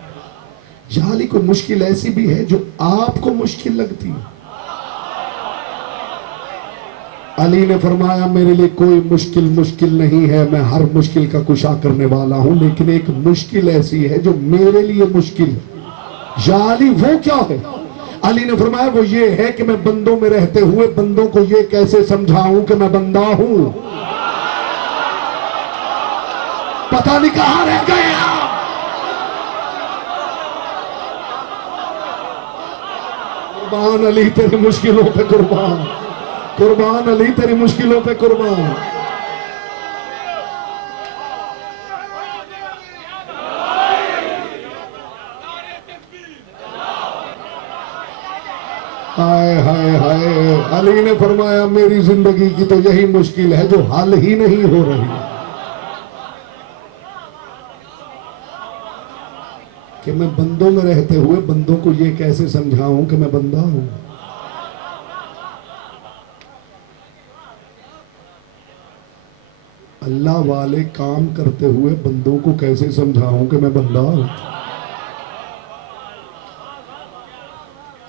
या अली, कोई मुश्किल ऐसी भी है जो आपको मुश्किल लगती है? अली ने फरमाया, मेरे लिए कोई मुश्किल नहीं है, मैं हर मुश्किल का कुशा करने वाला हूं, लेकिन एक मुश्किल ऐसी है जो मेरे लिए मुश्किल है। या अली, वो क्या है? अली ने फरमाया, वो ये है कि मैं बंदों में रहते हुए बंदों को ये कैसे समझाऊं कि मैं बंदा हूं। पता नहीं कहां रह गया। कुर्बान अली तेरी मुश्किलों पे कुर्बान। कुर्बान अली तेरी मुश्किलों पे कुर्बान। हाय हाय हाय। अली ने फरमाया, मेरी जिंदगी की तो यही मुश्किल है जो हल ही नहीं हो रही, कि मैं बंदों में रहते हुए बंदों को ये कैसे समझाऊं कि मैं बंदा हूं। अल्लाह वाले काम करते हुए बंदों को कैसे समझाऊं कि मैं बंदा हूं।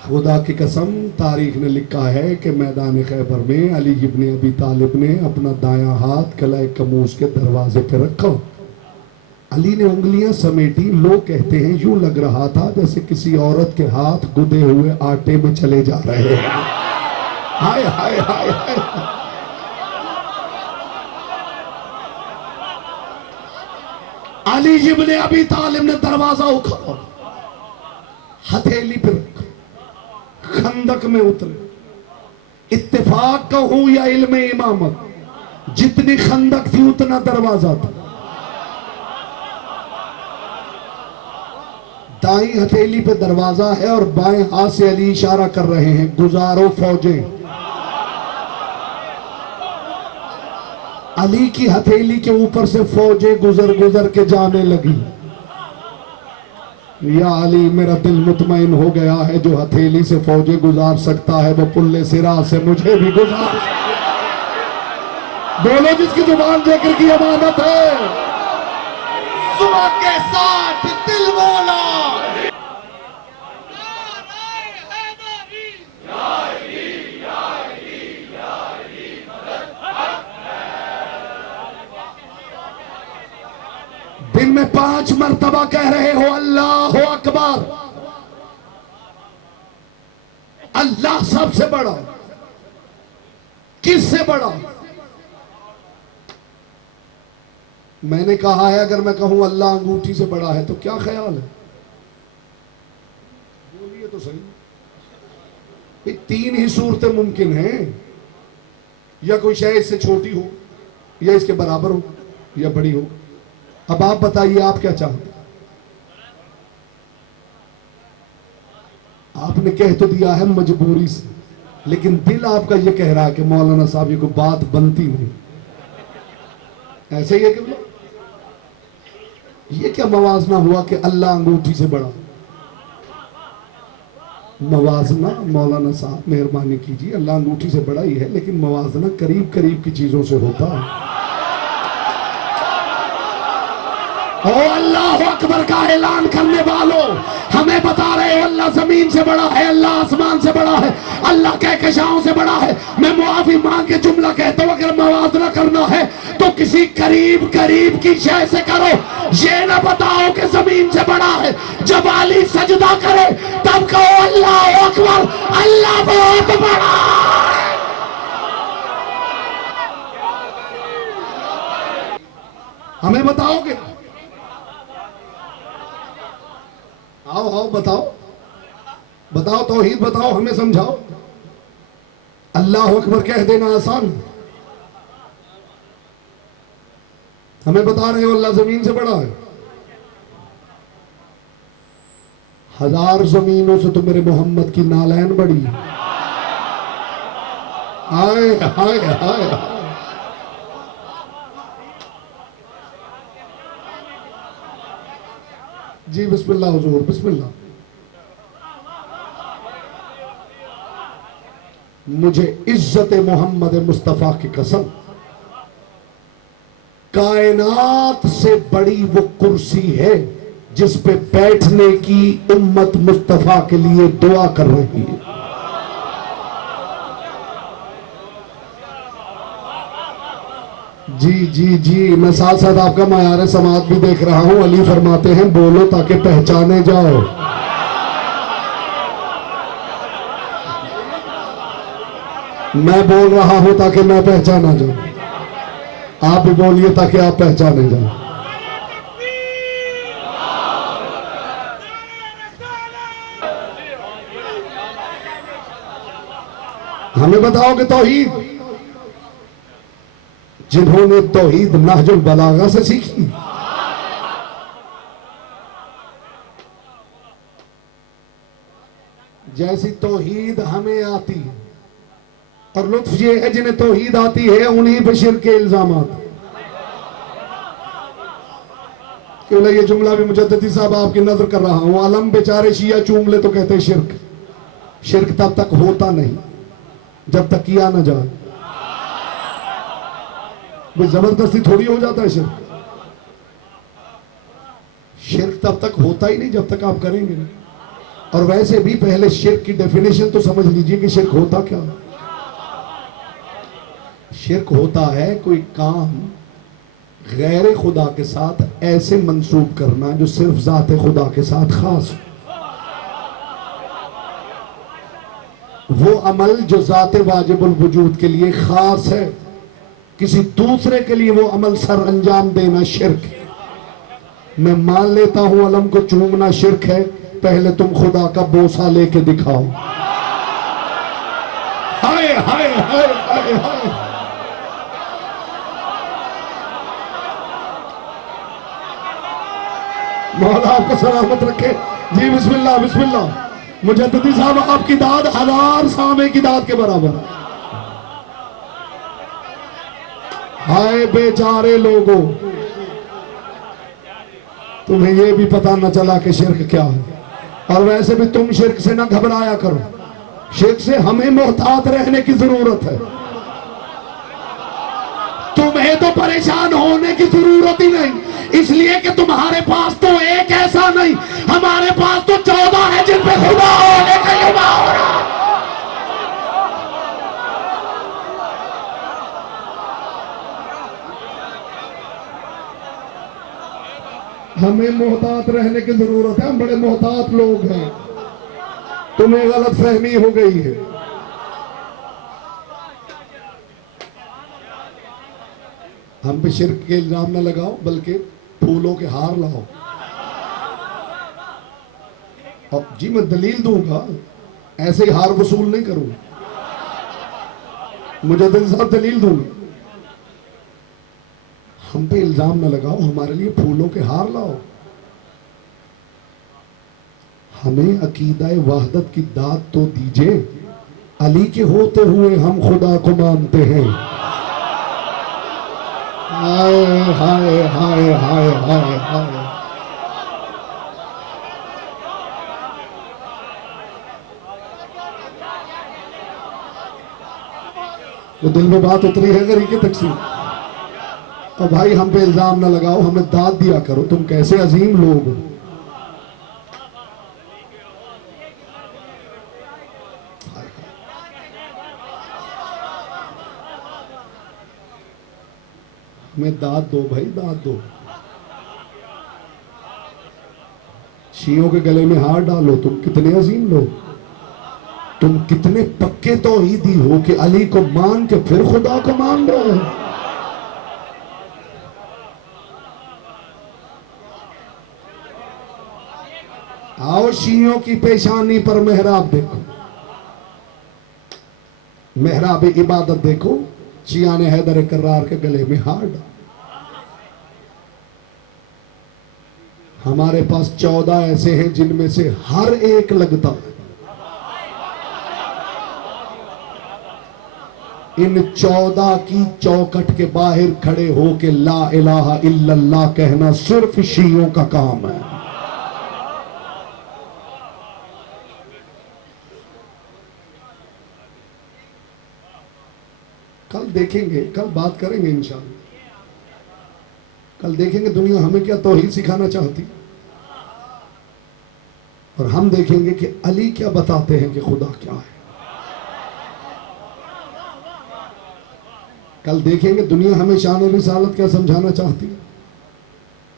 खुदा की कसम, तारीख ने लिखा है कि मैदान खैबर में अली इब्ने अबी तालिब ने अपना दायां हाथ कलाए कमूस के दरवाजे पे रखा। अली ने उंगलियां समेटी। लोग कहते हैं यूं लग रहा था जैसे किसी औरत के हाथ गुदे हुए आटे में चले जा रहे हैं। हाय हाय हाय हाय। अली इब्ने अबी तालिब ने दरवाजा उखाड़ा, हथेली पर रखा, खंदक में उतरे। इत्तेफाक का हूं या इल्मे इमामत, जितनी खंदक थी उतना दरवाजा था। दाई हथेली पे दरवाजा है और बाएं हाथ से अली इशारा कर रहे हैं, गुजारो फौजें। अली की हथेली के ऊपर से फौजें गुजर गुजर के जाने लगी। या अली, मेरा दिल मुतमईन हो गया है, जो हथेली से फौजें गुजार सकता है वो पुल्ले सिरा से मुझे भी गुजार। बोलो, जिसकी जुबान जिक्र की अमानत है, सुबह के साथ दिल बोला। दिन में 5 मरतबा कह रहे हो अल्लाह अकबर। अल्लाह सबसे बड़ा, किससे बड़ा? मैंने कहा है, अगर मैं कहूं अल्लाह अंगूठी से बड़ा है तो क्या ख्याल है? बोलिए तो सही। 3 ही सूरतें मुमकिन हैं, या कोई शय इससे छोटी हो, या इसके बराबर हो, या बड़ी हो। अब आप बताइए, आप क्या चाहते? आपने कह तो दिया है मजबूरी से, लेकिन दिल आपका ये कह रहा है कि मौलाना साहब ये कोई बात बनती नहीं। ऐसे ही है कि ये क्या मवाजना हुआ कि अल्लाह अंगूठी से बड़ा। मवाजना मौलाना साहब मेहरबानी कीजिए, अल्लाह अंगूठी से बड़ा ही है, लेकिन मवाजना करीब करीब की चीजों से होता है। ओ अल्लाह अकबर का ऐलान करने वालों, हमें बता रहे हो अल्लाह जमीन से बड़ा है, अल्लाह आसमान से बड़ा है, अल्लाह कहकशाओं से बड़ा है। मैं मुआफी मांग के जुमला कहता हूं, अगर मवाजना करना है तो किसी करीब करीब की शय से करो। ये ना बताओ कि जमीन से बड़ा है। जब अली सजदा करे तब कहो अल्लाह अकबर, अल्लाह बहुत बड़ा है। हमें बताओगे? आओ आओ बताओ, बताओ तौहीद बताओ, हमें समझाओ। अल्लाह अकबर कह देना आसान, हमें बता रहे हो अल्लाह जमीन से बड़ा है। हजार जमीनों से तो मेरे मोहम्मद की नालैन बड़ी। हाय हाय हाय, जी बिस्मिल्लाह हुजूर, बिस्मिल्लाह। मुझे इज्जत मोहम्मद मुस्तफ़ा की कसम, कायनात से बड़ी वो कुर्सी है जिस पे बैठने की उम्मत मुस्तफ़ा के लिए दुआ कर रही है। जी जी जी, मैं साथ साथ आपका मायार समात भी देख रहा हूं। अली फरमाते हैं बोलो ताकि पहचाने जाओ। मैं बोल रहा हूं ताकि मैं पहचाना जाऊं, आप भी बोलिए ताकि आप पहचाने जाओ। हमें बताओ कि तौहीद, जिन्होंने तौहीद नहजुल बलागा से सीखी, जैसी तौहीद हमें आती है, और लुत्फ ये है जिन्हें तौहीद आती है उन्हीं पे शिर्क के इल्जामात। क्यों ये जुमला भी मुजद्दिदी साहब आपकी नजर कर रहा हूं, आलम बेचारे शिया चूम ले तो कहते हैं शिर्क। शिर्क तब तक होता नहीं जब तक किया ना जाए। वो जबरदस्ती थोड़ी हो जाता है शिर्क। शिर्क तब तक होता ही नहीं जब तक आप करेंगे नहीं। और वैसे भी पहले शिर्क की डेफिनेशन तो समझ लीजिए कि शिर्क होता क्या है। शिर्क होता है कोई काम गैर खुदा के साथ ऐसे मंसूब करना जो सिर्फ जाते खुदा के साथ खास हो। वो अमल जो जाते वाजिबुल वजूद के लिए खास है, किसी दूसरे के लिए वो अमल सर अंजाम देना शिर्क है। मैं मान लेता हूं अलम को चूमना शिर्क है, पहले तुम खुदा का बोसा लेके दिखाओ। हाय हाय हाय हाय हाय, मौला आपको सलामत रखे। जी बिस्मिल्लाह बिस्मिल्लाह। मुजद्दिदी साहब आपकी दाद हजार सामे की दाद के बराबर है। हाय बेचारे लोगों, तुम्हें यह भी पता न चला कि शिर्क क्या है। और वैसे भी तुम शिर्क से ना घबराया करो, शिर्क से हमें मोहतात रहने की जरूरत है। तुम्हें तो परेशान होने की जरूरत ही नहीं, इसलिए कि तुम्हारे पास तो एक ऐसा नहीं, हमारे पास तो 14 है जिन पे खुदा होने का युवा हो रहा। हमें मोहतात रहने की जरूरत है, हम बड़े मोहतात लोग हैं। तुम्हें गलत फहमी हो गई है। हम पे शिर्क के इल्जाम न लगाओ, बल्कि फूलों के हार लाओ। और जी मैं दलील दूंगा, ऐसे ही हार वसूल नहीं करूंगा। मुजद्दिद साहब दलील दूंगा। हम पे इल्जाम न लगाओ, हमारे लिए फूलों के हार लाओ। हमें अकीदा वहदत की दाद तो दीजिए, अली के होते हुए हम खुदा को मानते हैं। हाय हाय हाय हाय हाय हाय। वो दिल में बात उतरी है गरी की तकसीम। और भाई हम पे इल्जाम ना लगाओ, हमें दाद दिया करो, तुम कैसे अजीम लोग हो। हमें दाद दो भाई, दाद दो। शियों के गले में हार डालो, तुम कितने अजीम लोग, तुम कितने पक्के तौहीदी हो कि अली को मान के फिर खुदा को मान रहे हो। आओ शियों की पेशानी पर मेहराब देखो, मेहराब इबादत देखो, शिया ने हैदर कर्रार के गले में हार डाला। हमारे पास 14 ऐसे हैं जिनमें से हर एक लगता है। इन 14 की चौखट के बाहर खड़े होके ला इलाहा इल्लल्लाह कहना सिर्फ शियों का काम है। कल देखेंगे, कल बात करेंगे इंशाअल्लाह। कल देखेंगे दुनिया हमें क्या तौहीद सिखाना चाहती, और हम देखेंगे कि अली क्या बताते हैं कि खुदा क्या है। कल देखेंगे दुनिया हमें शान रिसालत क्या समझाना चाहती है,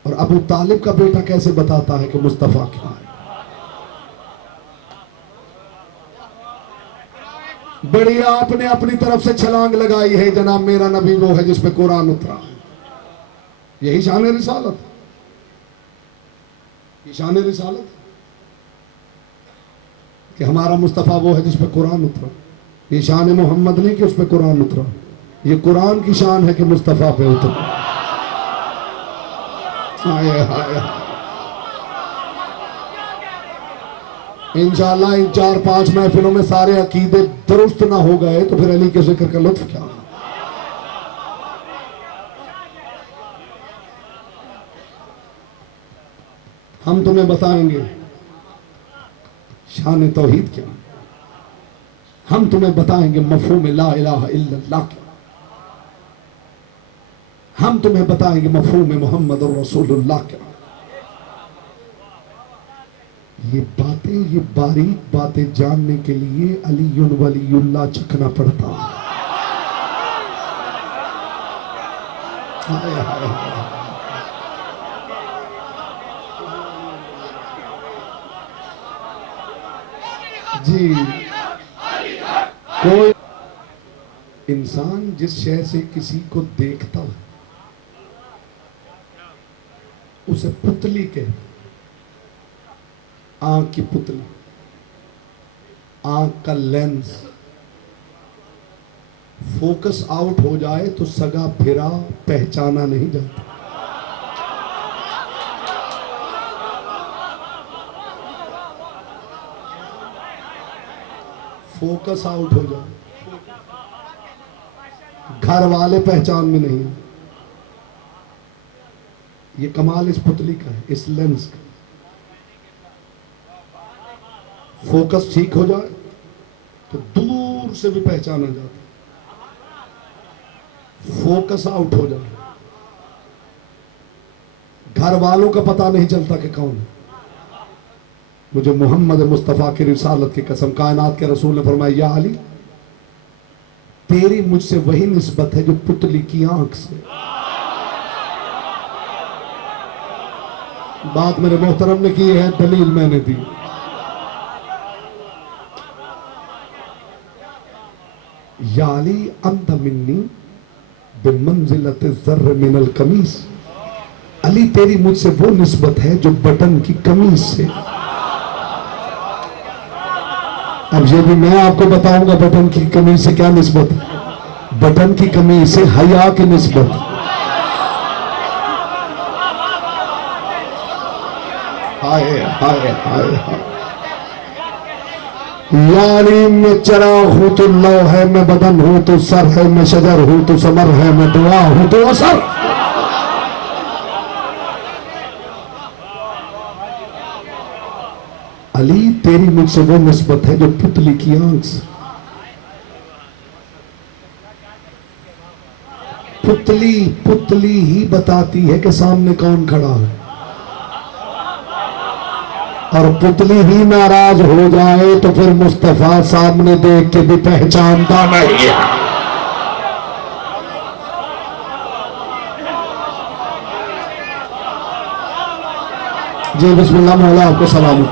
और अबू तालिब का बेटा कैसे बताता है कि मुस्तफ़ा क्या है। बढ़िया आपने अपनी तरफ से छलांग लगाई है, जनाब मेरा नबी वो है जिस पे कुरान उतरा है। यही शान रिसालत, ये शान रिसालत कि हमारा मुस्तफ़ा वो है जिस पे कुरान उतरा। ये शान मोहम्मद नहीं कि उस पे कुरान उतरा, ये कुरान की शान है कि मुस्तफ़ा पे उतरा। हाय हाय। इंशाअल्लाह इन 4-5 महफिलों में सारे अकीदे दुरुस्त ना हो गए तो फिर अली के जिक्र का लुत्फ क्या। हम तुम्हें बताएंगे शान तौहीद क्या, हम तुम्हें बताएंगे मफ़हूम ला इलाहा इल्लल्लाह क्या, हम तुम्हें बताएंगे मफ़हूम मोहम्मद रसूलुल्लाह क्या। ये बातें, ये बारीक बातें जानने के लिए अली वलीउल्लाह चखना पड़ता है। हाय हाय हाय। जी कोई इंसान जिस शय से किसी को देखता है उसे पुतली कहते, आंख की पुतली, आंख का लेंस फोकस आउट हो जाए तो सगा फिरा पहचाना नहीं जाता। फोकस आउट हो जाए, घर वाले पहचान में नहीं। ये कमाल इस पुतली का है, इस लेंस का। फोकस ठीक हो जाए तो दूर से भी पहचाना जाता, फोकस आउट हो जाए घर वालों का पता नहीं चलता कि कौन है। मुझे मोहम्मद मुस्तफ़ा की रिसालत की कसम, कायनात के रसूल ने फरमाया या अली तेरी मुझसे वही निस्बत है जो पुतली की आंख से। बात मेरे मोहतरम ने की है, दलील मैंने दी। या अली अंत मिन्नी बिमंजिलत ज़र्र मिनल कमीज, अली तेरी मुझसे वो निस्बत है जो बटन की कमीज से। अब ये भी मैं आपको बताऊंगा बटन की कमीज से क्या निस्बत है। बटन की कमीज से हया की निस्बत। हाय हाय हाय हाय। यारी मैं चराग हूं तो लौ है, मैं बदन हूं तो सर है, मैं शजर हूं तो समर है, मैं दुआ हूं तो असर। अली तेरी मुझसे वो निस्बत है जो पुतली की आंख से। पुतली पुतली ही बताती है कि सामने कौन खड़ा है, और पुतली ही नाराज हो जाए तो फिर मुस्तफा सामने देख के भी पहचानता नहीं है। जी बिस्मिल्लाह, मौला आपको सलाम।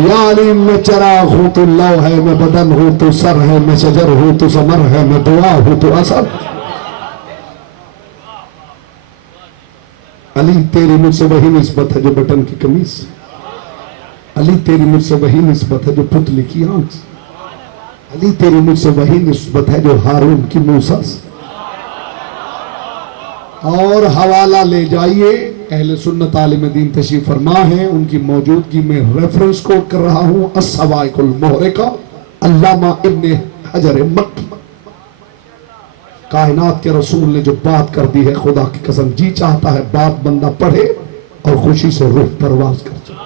या अली मैं चराग हूं तो लौ है, मैं बदन हूं तो सर है, मैं शजर हूं तो समर है, मैं दुआ हूं तो असर। अली तेरी मुझसे वही निस्बत है जो बटन की कमीज, अली तेरी मुझसे वही निस्बत है जो पुतली की आंख, अली तेरी मुझसे वही निस्बत है जो हारून की मूसा से। और हवाला ले जाइए, अहले सुन्नत आलिम दीन तशरीफ फरमा है, उनकी मौजूदगी में रेफरेंस कोट कर रहा हूं, अस्सवाइकुल मुहरिका अल्लामा इब्ने हजर मक्की। कायनात के रसूल ने जो बात कर दी है, खुदा की कसम जी चाहता है बात बंदा पढ़े और खुशी से रूह परवाज कर जाए।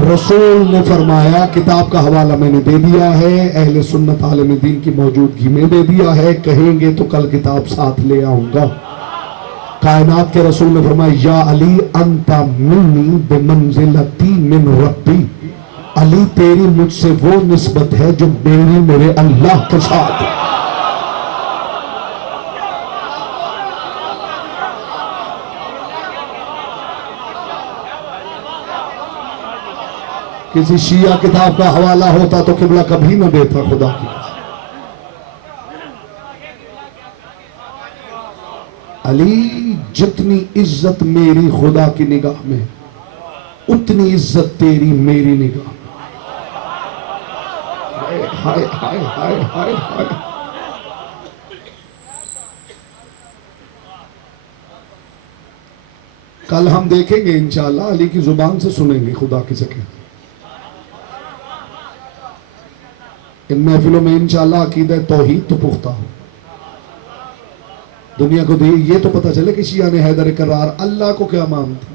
रसूल ने फरमाया, किताब का हवाला मैंने दे दिया है, अहले सुन्नत आलिम दीन की मौजूदगी में दे दिया है, कहेंगे तो कल किताब साथ ले आऊंगा। कायनात के रसूल ने फरमाया, या अली अंता मिन्नी बिमंजिलती मिन रब्बी, अली तेरी मुझसे वो निस्बत है जो मेरी मेरे अल्लाह के साथ है। किसी शिया किताब का हवाला होता तो किबला कभी ना देता, खुदा की। अली जितनी इज्जत मेरी खुदा की निगाह में, उतनी इज्जत तेरी मेरी निगाह में। हाय हाय हाय हाय हाय। कल हम देखेंगे इंशाअल्लाह, अली की जुबान से सुनेंगे खुदा की सके। इन महफिलों में इंशाअल्लाह अकीदा तौहीद तो पुख्ता हो, दुनिया को ये तो पता चले कि शिया ने हैदर करार अल्लाह को क्या मानते।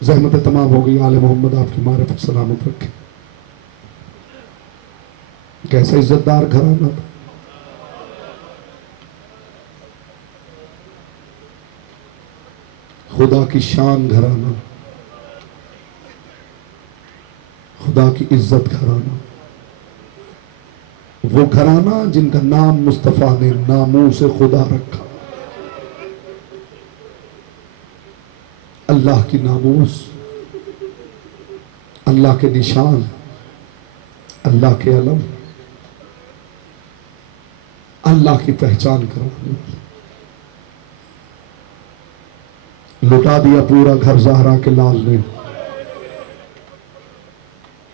ज़हमत तमाम हो गई। आले मोहम्मद आपकी मारिफत सलामत रखे। कैसा इज्जतदार घराना था। खुदा की शान घराना, खुदा की इज्जत घराना, वो घराना जिनका नाम मुस्तफा ने नामों से खुदा रखा। अल्लाह की नामूस, अल्लाह के निशान, अल्लाह के अलम, अल्लाह की पहचान कराने वाले। लुटा दिया पूरा घर ज़हरा के लाल ने,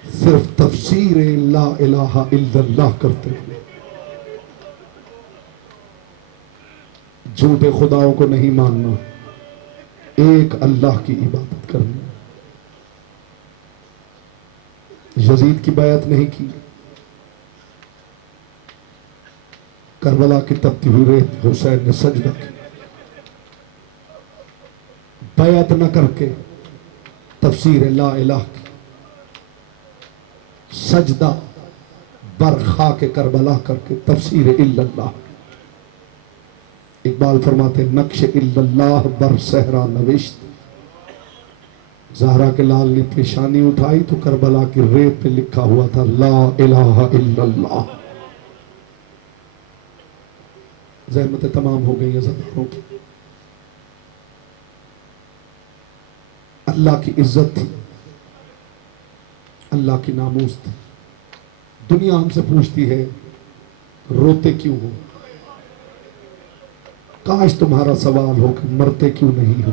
सिर्फ तफसीर ला इलाहा इल्लल्लाह करते हुए। झूठे खुदाओं को नहीं मानना, एक अल्लाह की इबादत करनी। यजीद की बैत नहीं की, करबला की तपती हुई रेत हुसैन ने सजदा की। बैत न करके तफसीर ला इलाह की, सजदा बरखा के करबला करके तफसीर इल्लल्लाह। इकबाल फरमाते नक्श इल्लल्लाह बर सहरा नविश्त, ज़हरा के लाल ने पेशानी उठाई तो करबला की रेत पे लिखा हुआ था ला इलाहा इल्लल्लाह। ज़हमत तमाम हो गई अज़दारों की। अल्लाह की इज्जत थी, अल्लाह की नामूस थी। दुनिया हमसे पूछती है रोते क्यों हो, काश तुम्हारा सवाल हो कि मरते क्यों नहीं हो।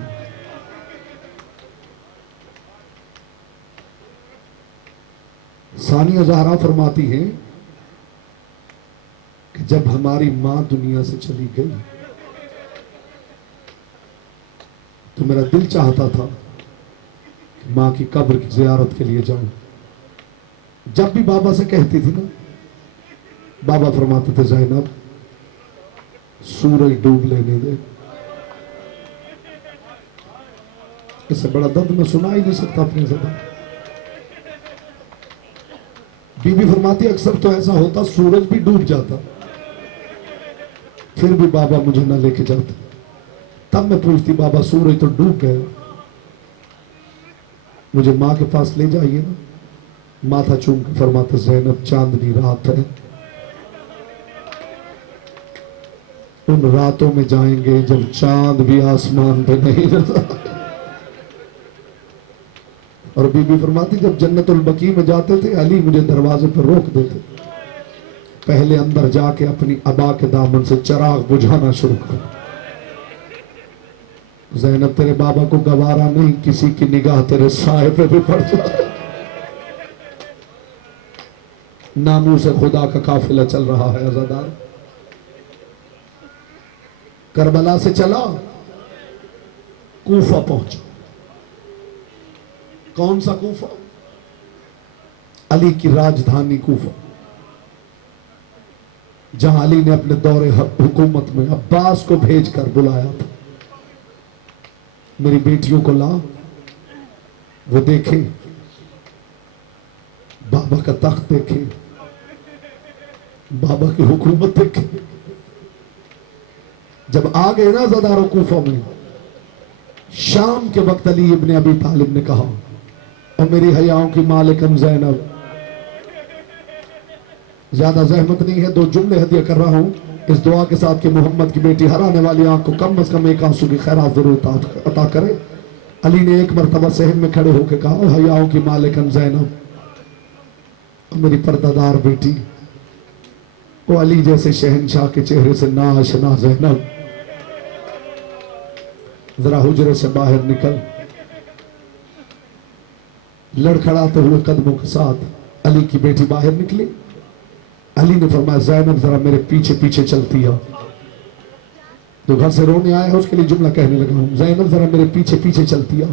सानिया ज़हरा फरमाती हैं कि जब हमारी मां दुनिया से चली गई तो मेरा दिल चाहता था कि माँ की कब्र की जियारत के लिए जाऊं। जब भी बाबा से कहती थी ना, बाबा फरमाते थे ज़ैनब सूरज डूब लेने दे। इससे बड़ा दर्द मैं सुना ही नहीं सकता अपनी ज़बान। बीबी फरमाती अक्सर तो ऐसा होता सूरज भी डूब जाता, फिर भी बाबा मुझे ना लेके जाते। तब मैं पूछती बाबा सूरज तो डूब गया, मुझे माँ के पास ले जाइए ना। माथा चूम के फरमाते ज़ैनब चांदनी रात है, उन रातों में जाएंगे जब चांद भी आसमान पे नहीं नजर। और बीबी फरमाती जब जन्नतुल बकी में जाते थे अली मुझे दरवाजे पर रोक देते, पहले अंदर जाके अपनी अबा के दामन से चिराग बुझाना शुरू कर। ज़ैनब तेरे बाबा को गवारा नहीं किसी की निगाह तेरे साए पे भी पड़ जाए। नामू से खुदा का काफिला चल रहा है अज़ादार, करबला से चला कूफा पहुंचा। कौन सा कूफा? अली की राजधानी कूफा, जहां अली ने अपने दौरे हुकूमत में अब्बास को भेजकर बुलाया था, मेरी बेटियों को ला, वो देखें बाबा का तख्त, देखें बाबा की हुकूमत, देखें। जब आ गए ना ज़दारो कूफा में, शाम के वक्त अली इब्ने अबी तालिब ने कहा और मेरी हयाओं की मालिकम ज़ैनब, ज्यादा जहमत नहीं है, 2 जुमले हदिया कर रहा हूं इस दुआ के साथ कि मोहम्मद की बेटी हर आने वाली आंख को कम से कम एक आंसू की खैरात जरूर अता करे। अली ने एक मरतबा सहन में खड़े होकर कहा हयाओं की मालिकम ज़ैनब, मेरी पर्दादार बेटी। वो अली जैसे शहनशाह के चेहरे से ना आशना ज़ैनब, जरा हुजरे से बाहर निकल। लड़खड़ाते हुए कदमों के साथ अली की बेटी बाहर निकली। अली ने फरमाया ज़ैनब जरा मेरे पीछे पीछे चलती है। तो घर से रोने आया है उसके लिए जुमला कहने लगा हूं, ज़ैनब जरा मेरे पीछे पीछे चलती है।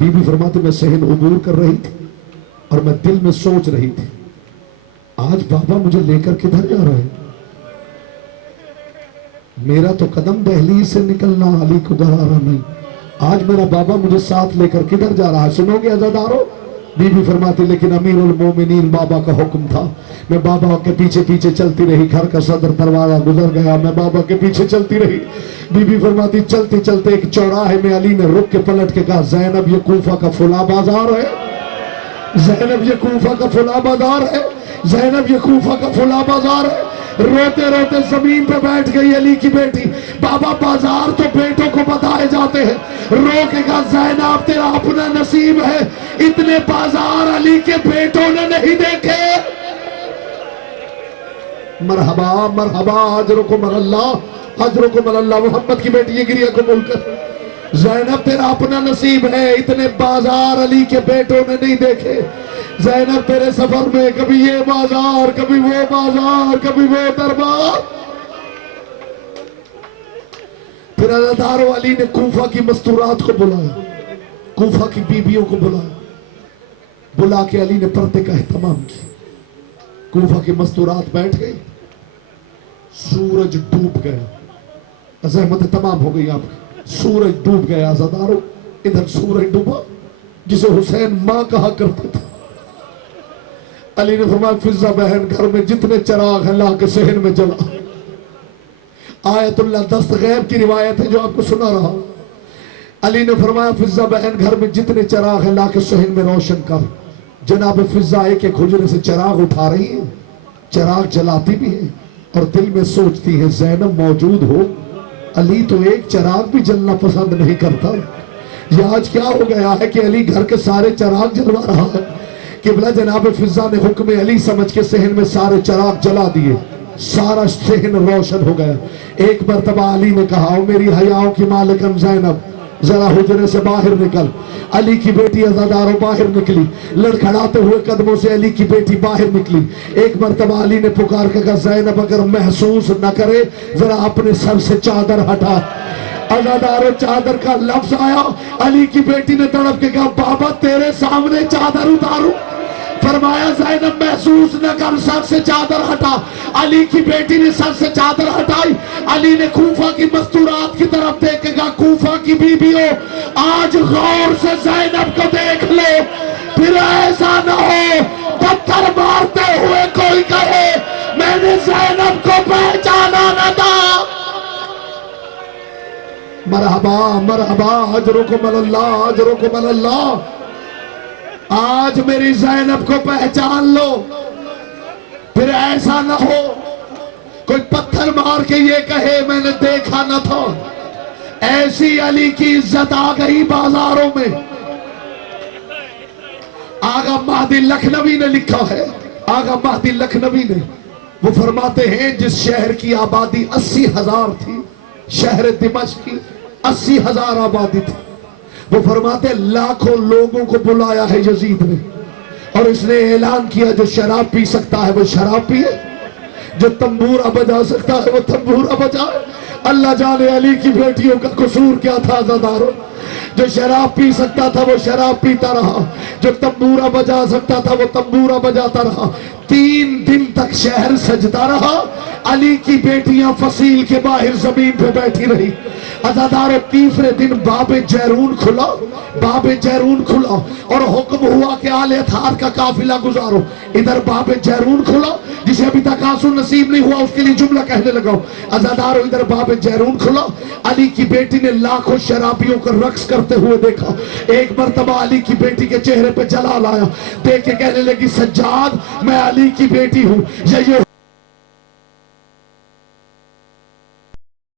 बीबी फरमाती मैं सहन उबूर कर रही थी और मैं दिल में सोच रही थी आज बाबा मुझे लेकर किधर जा रहे हैं। मेरा तो कदम दहलीज से निकलना अली को गवारा नहीं, आज मेरा बाबा मुझे साथ लेकर किधर जा रहा है। सुनोगे अज़ादारो? बीबी फरमाती लेकिन अमीरुल मोमिनीन बाबा का हुक्म था, मैं बाबा के पीछे पीछे चलती रही। घर का सदर दरवाजा गुजर गया, मैं बाबा के पीछे चलती रही। बीबी फरमाती चलते चलते एक चौराहे में अली ने रुक के पलट के कहा ज़ैनब ये कूफा का फुला बाजार है, ज़ैनब ये कूफा का फुला बाजार है, ज़ैनब ये कूफा का फुला बाजार है। रोते रोते जमीन पे बैठ गई अली की बेटी। बाबा बाजार तो बेटों को बताए जाते हैं, रो के कहा ज़ैनब तेरा अपना नसीब है, इतने बाजार अली के बेटों ने नहीं देखे। मरहबा मरहबा अजरुकुम अल्लाह, अजरुकुम अल्लाह। मोहम्मद की बेटी ये गिरिया कबूल कर। ज़ैनब तेरा अपना नसीब है, इतने बाजार अली के बेटों ने नहीं देखे। ज़ैनब तेरे सफर में कभी ये बाजार, कभी वो बाजार, कभी वो दरबार। फिर अज़ादारो अली ने कूफा की मस्तूरात को बुलाया, कूफा की बीबियों को बुलाया, बुला के अली ने पर्दे का एहतमाम किया। कूफा की मस्तूरात बैठ गई, सूरज डूब गया। अज़हमत तमाम हो गई आपकी, सूरज डूब गया। अज़ादारो इधर सूरज डूबा जिसे हुसैन मां कहा करते थे। अली ने फरमाया फिजा बहन घर में जितने चिराग हैं ला के सहन में जला। आयतुल्लाह दस्त गैब की रिवायत है जो आपको सुना रहा। अली ने फरमाया फिजा बहन घर में जितने चिराग हैं ला के सहन में रोशन कर। जनाब फिजा एक एक हुजरे से चिराग उठा रही है, चिराग जलाती भी है और दिल में सोचती है ज़ैनब मौजूद हो। अली तो एक चिराग भी जलना पसंद नहीं करता। ये आज क्या हो गया है कि अली घर के सारे चिराग जलवा रहा है। किबला जनाब फिजा ने हुक्म अली समझ के सहन में सारे चिराग जला दिए, सारा सहन रोशन हो गया। एक मरतबा अली ने कहा मेरी हयाओं की मालिकम ज़ैनब जरा हुजरे से बाहर निकल। अली की बेटी अज़ादारो बाहर निकली, लड़खड़ाते हुए कदमों से अली की बेटी बाहर निकली। एक मरतबा अली ने पुकार के कहा ज़ैनब अगर महसूस न करे जरा अपने सर से चादर हटा। अजादारो चादर का लफ्ज आया, अली की बेटी ने तड़प के कहा बाबा तेरे सामने चादर उतारूं? फरमाया ज़ैनब महसूस न कर, सर से चादर हटा। अली की बेटी ने सर से चादर हटाई। अली ने कूफा की मस्तूरात की तरफ देख के कहा कूफा की बीबियों आज गौर से ज़ैनब को देख लो, फिर ऐसा न हो पत्थर मारते हुए कोई कहे मैंने ज़ैनब को पहचाना न था। मरहबा मरहबा, अजरुकुम अल्लाह, अजरुकुम अल्लाह। आज मेरी ज़ैनब को पहचान लो, फिर ऐसा न हो कोई पत्थर मार के ये कहे मैंने देखा न था। ऐसी अली की इज्जत आ गई बाजारों में। आगा महदी लखनवी ने लिखा है, आगा महदी लखनवी ने, वो फरमाते हैं जिस शहर की आबादी 80,000 थी, शहर दिमश्क की 80,000 आबादी थी, वो फरमाते लाखों लोगों को बुलाया है यजीद ने, और इसने ऐलान किया जो शराब पी सकता है वो शराब पिए, जो तंबूरा बजा सकता है वो तंबूरा बजाए। अल्लाह जाने अली की बेटियों का कसूर क्या था अज़ादारों। जो शराब पी सकता था वो शराब पीता रहा, जो तंबूरा बजा सकता था वो तंबूरा बजाता रहा। 3 दिन तक शहर सजता रहा। अली की बेटियां फसील के बाहर जमीन पे बैठी रही। अज़ादारों तीसरे दिन बाबे जैरून खुला, बाबे जैरून खुला और हुक्म हुआ कि आले थार का काफिला गुजारो। इधर बाबे जैरून खुला, जिसे अभी तक आंसू नसीब नहीं हुआ उसके लिए जुमला कहने लगा। अज़ादारों इधर बाबे जैरून खुला। अली की बेटी ने लाखों शराबियों को रक्स करते हुए देखा। एक मर्तबा अली की बेटी के चेहरे पे जलाल आया, देख के कहने लगी सज्जाद मैं अली की बेटी हूँ, ये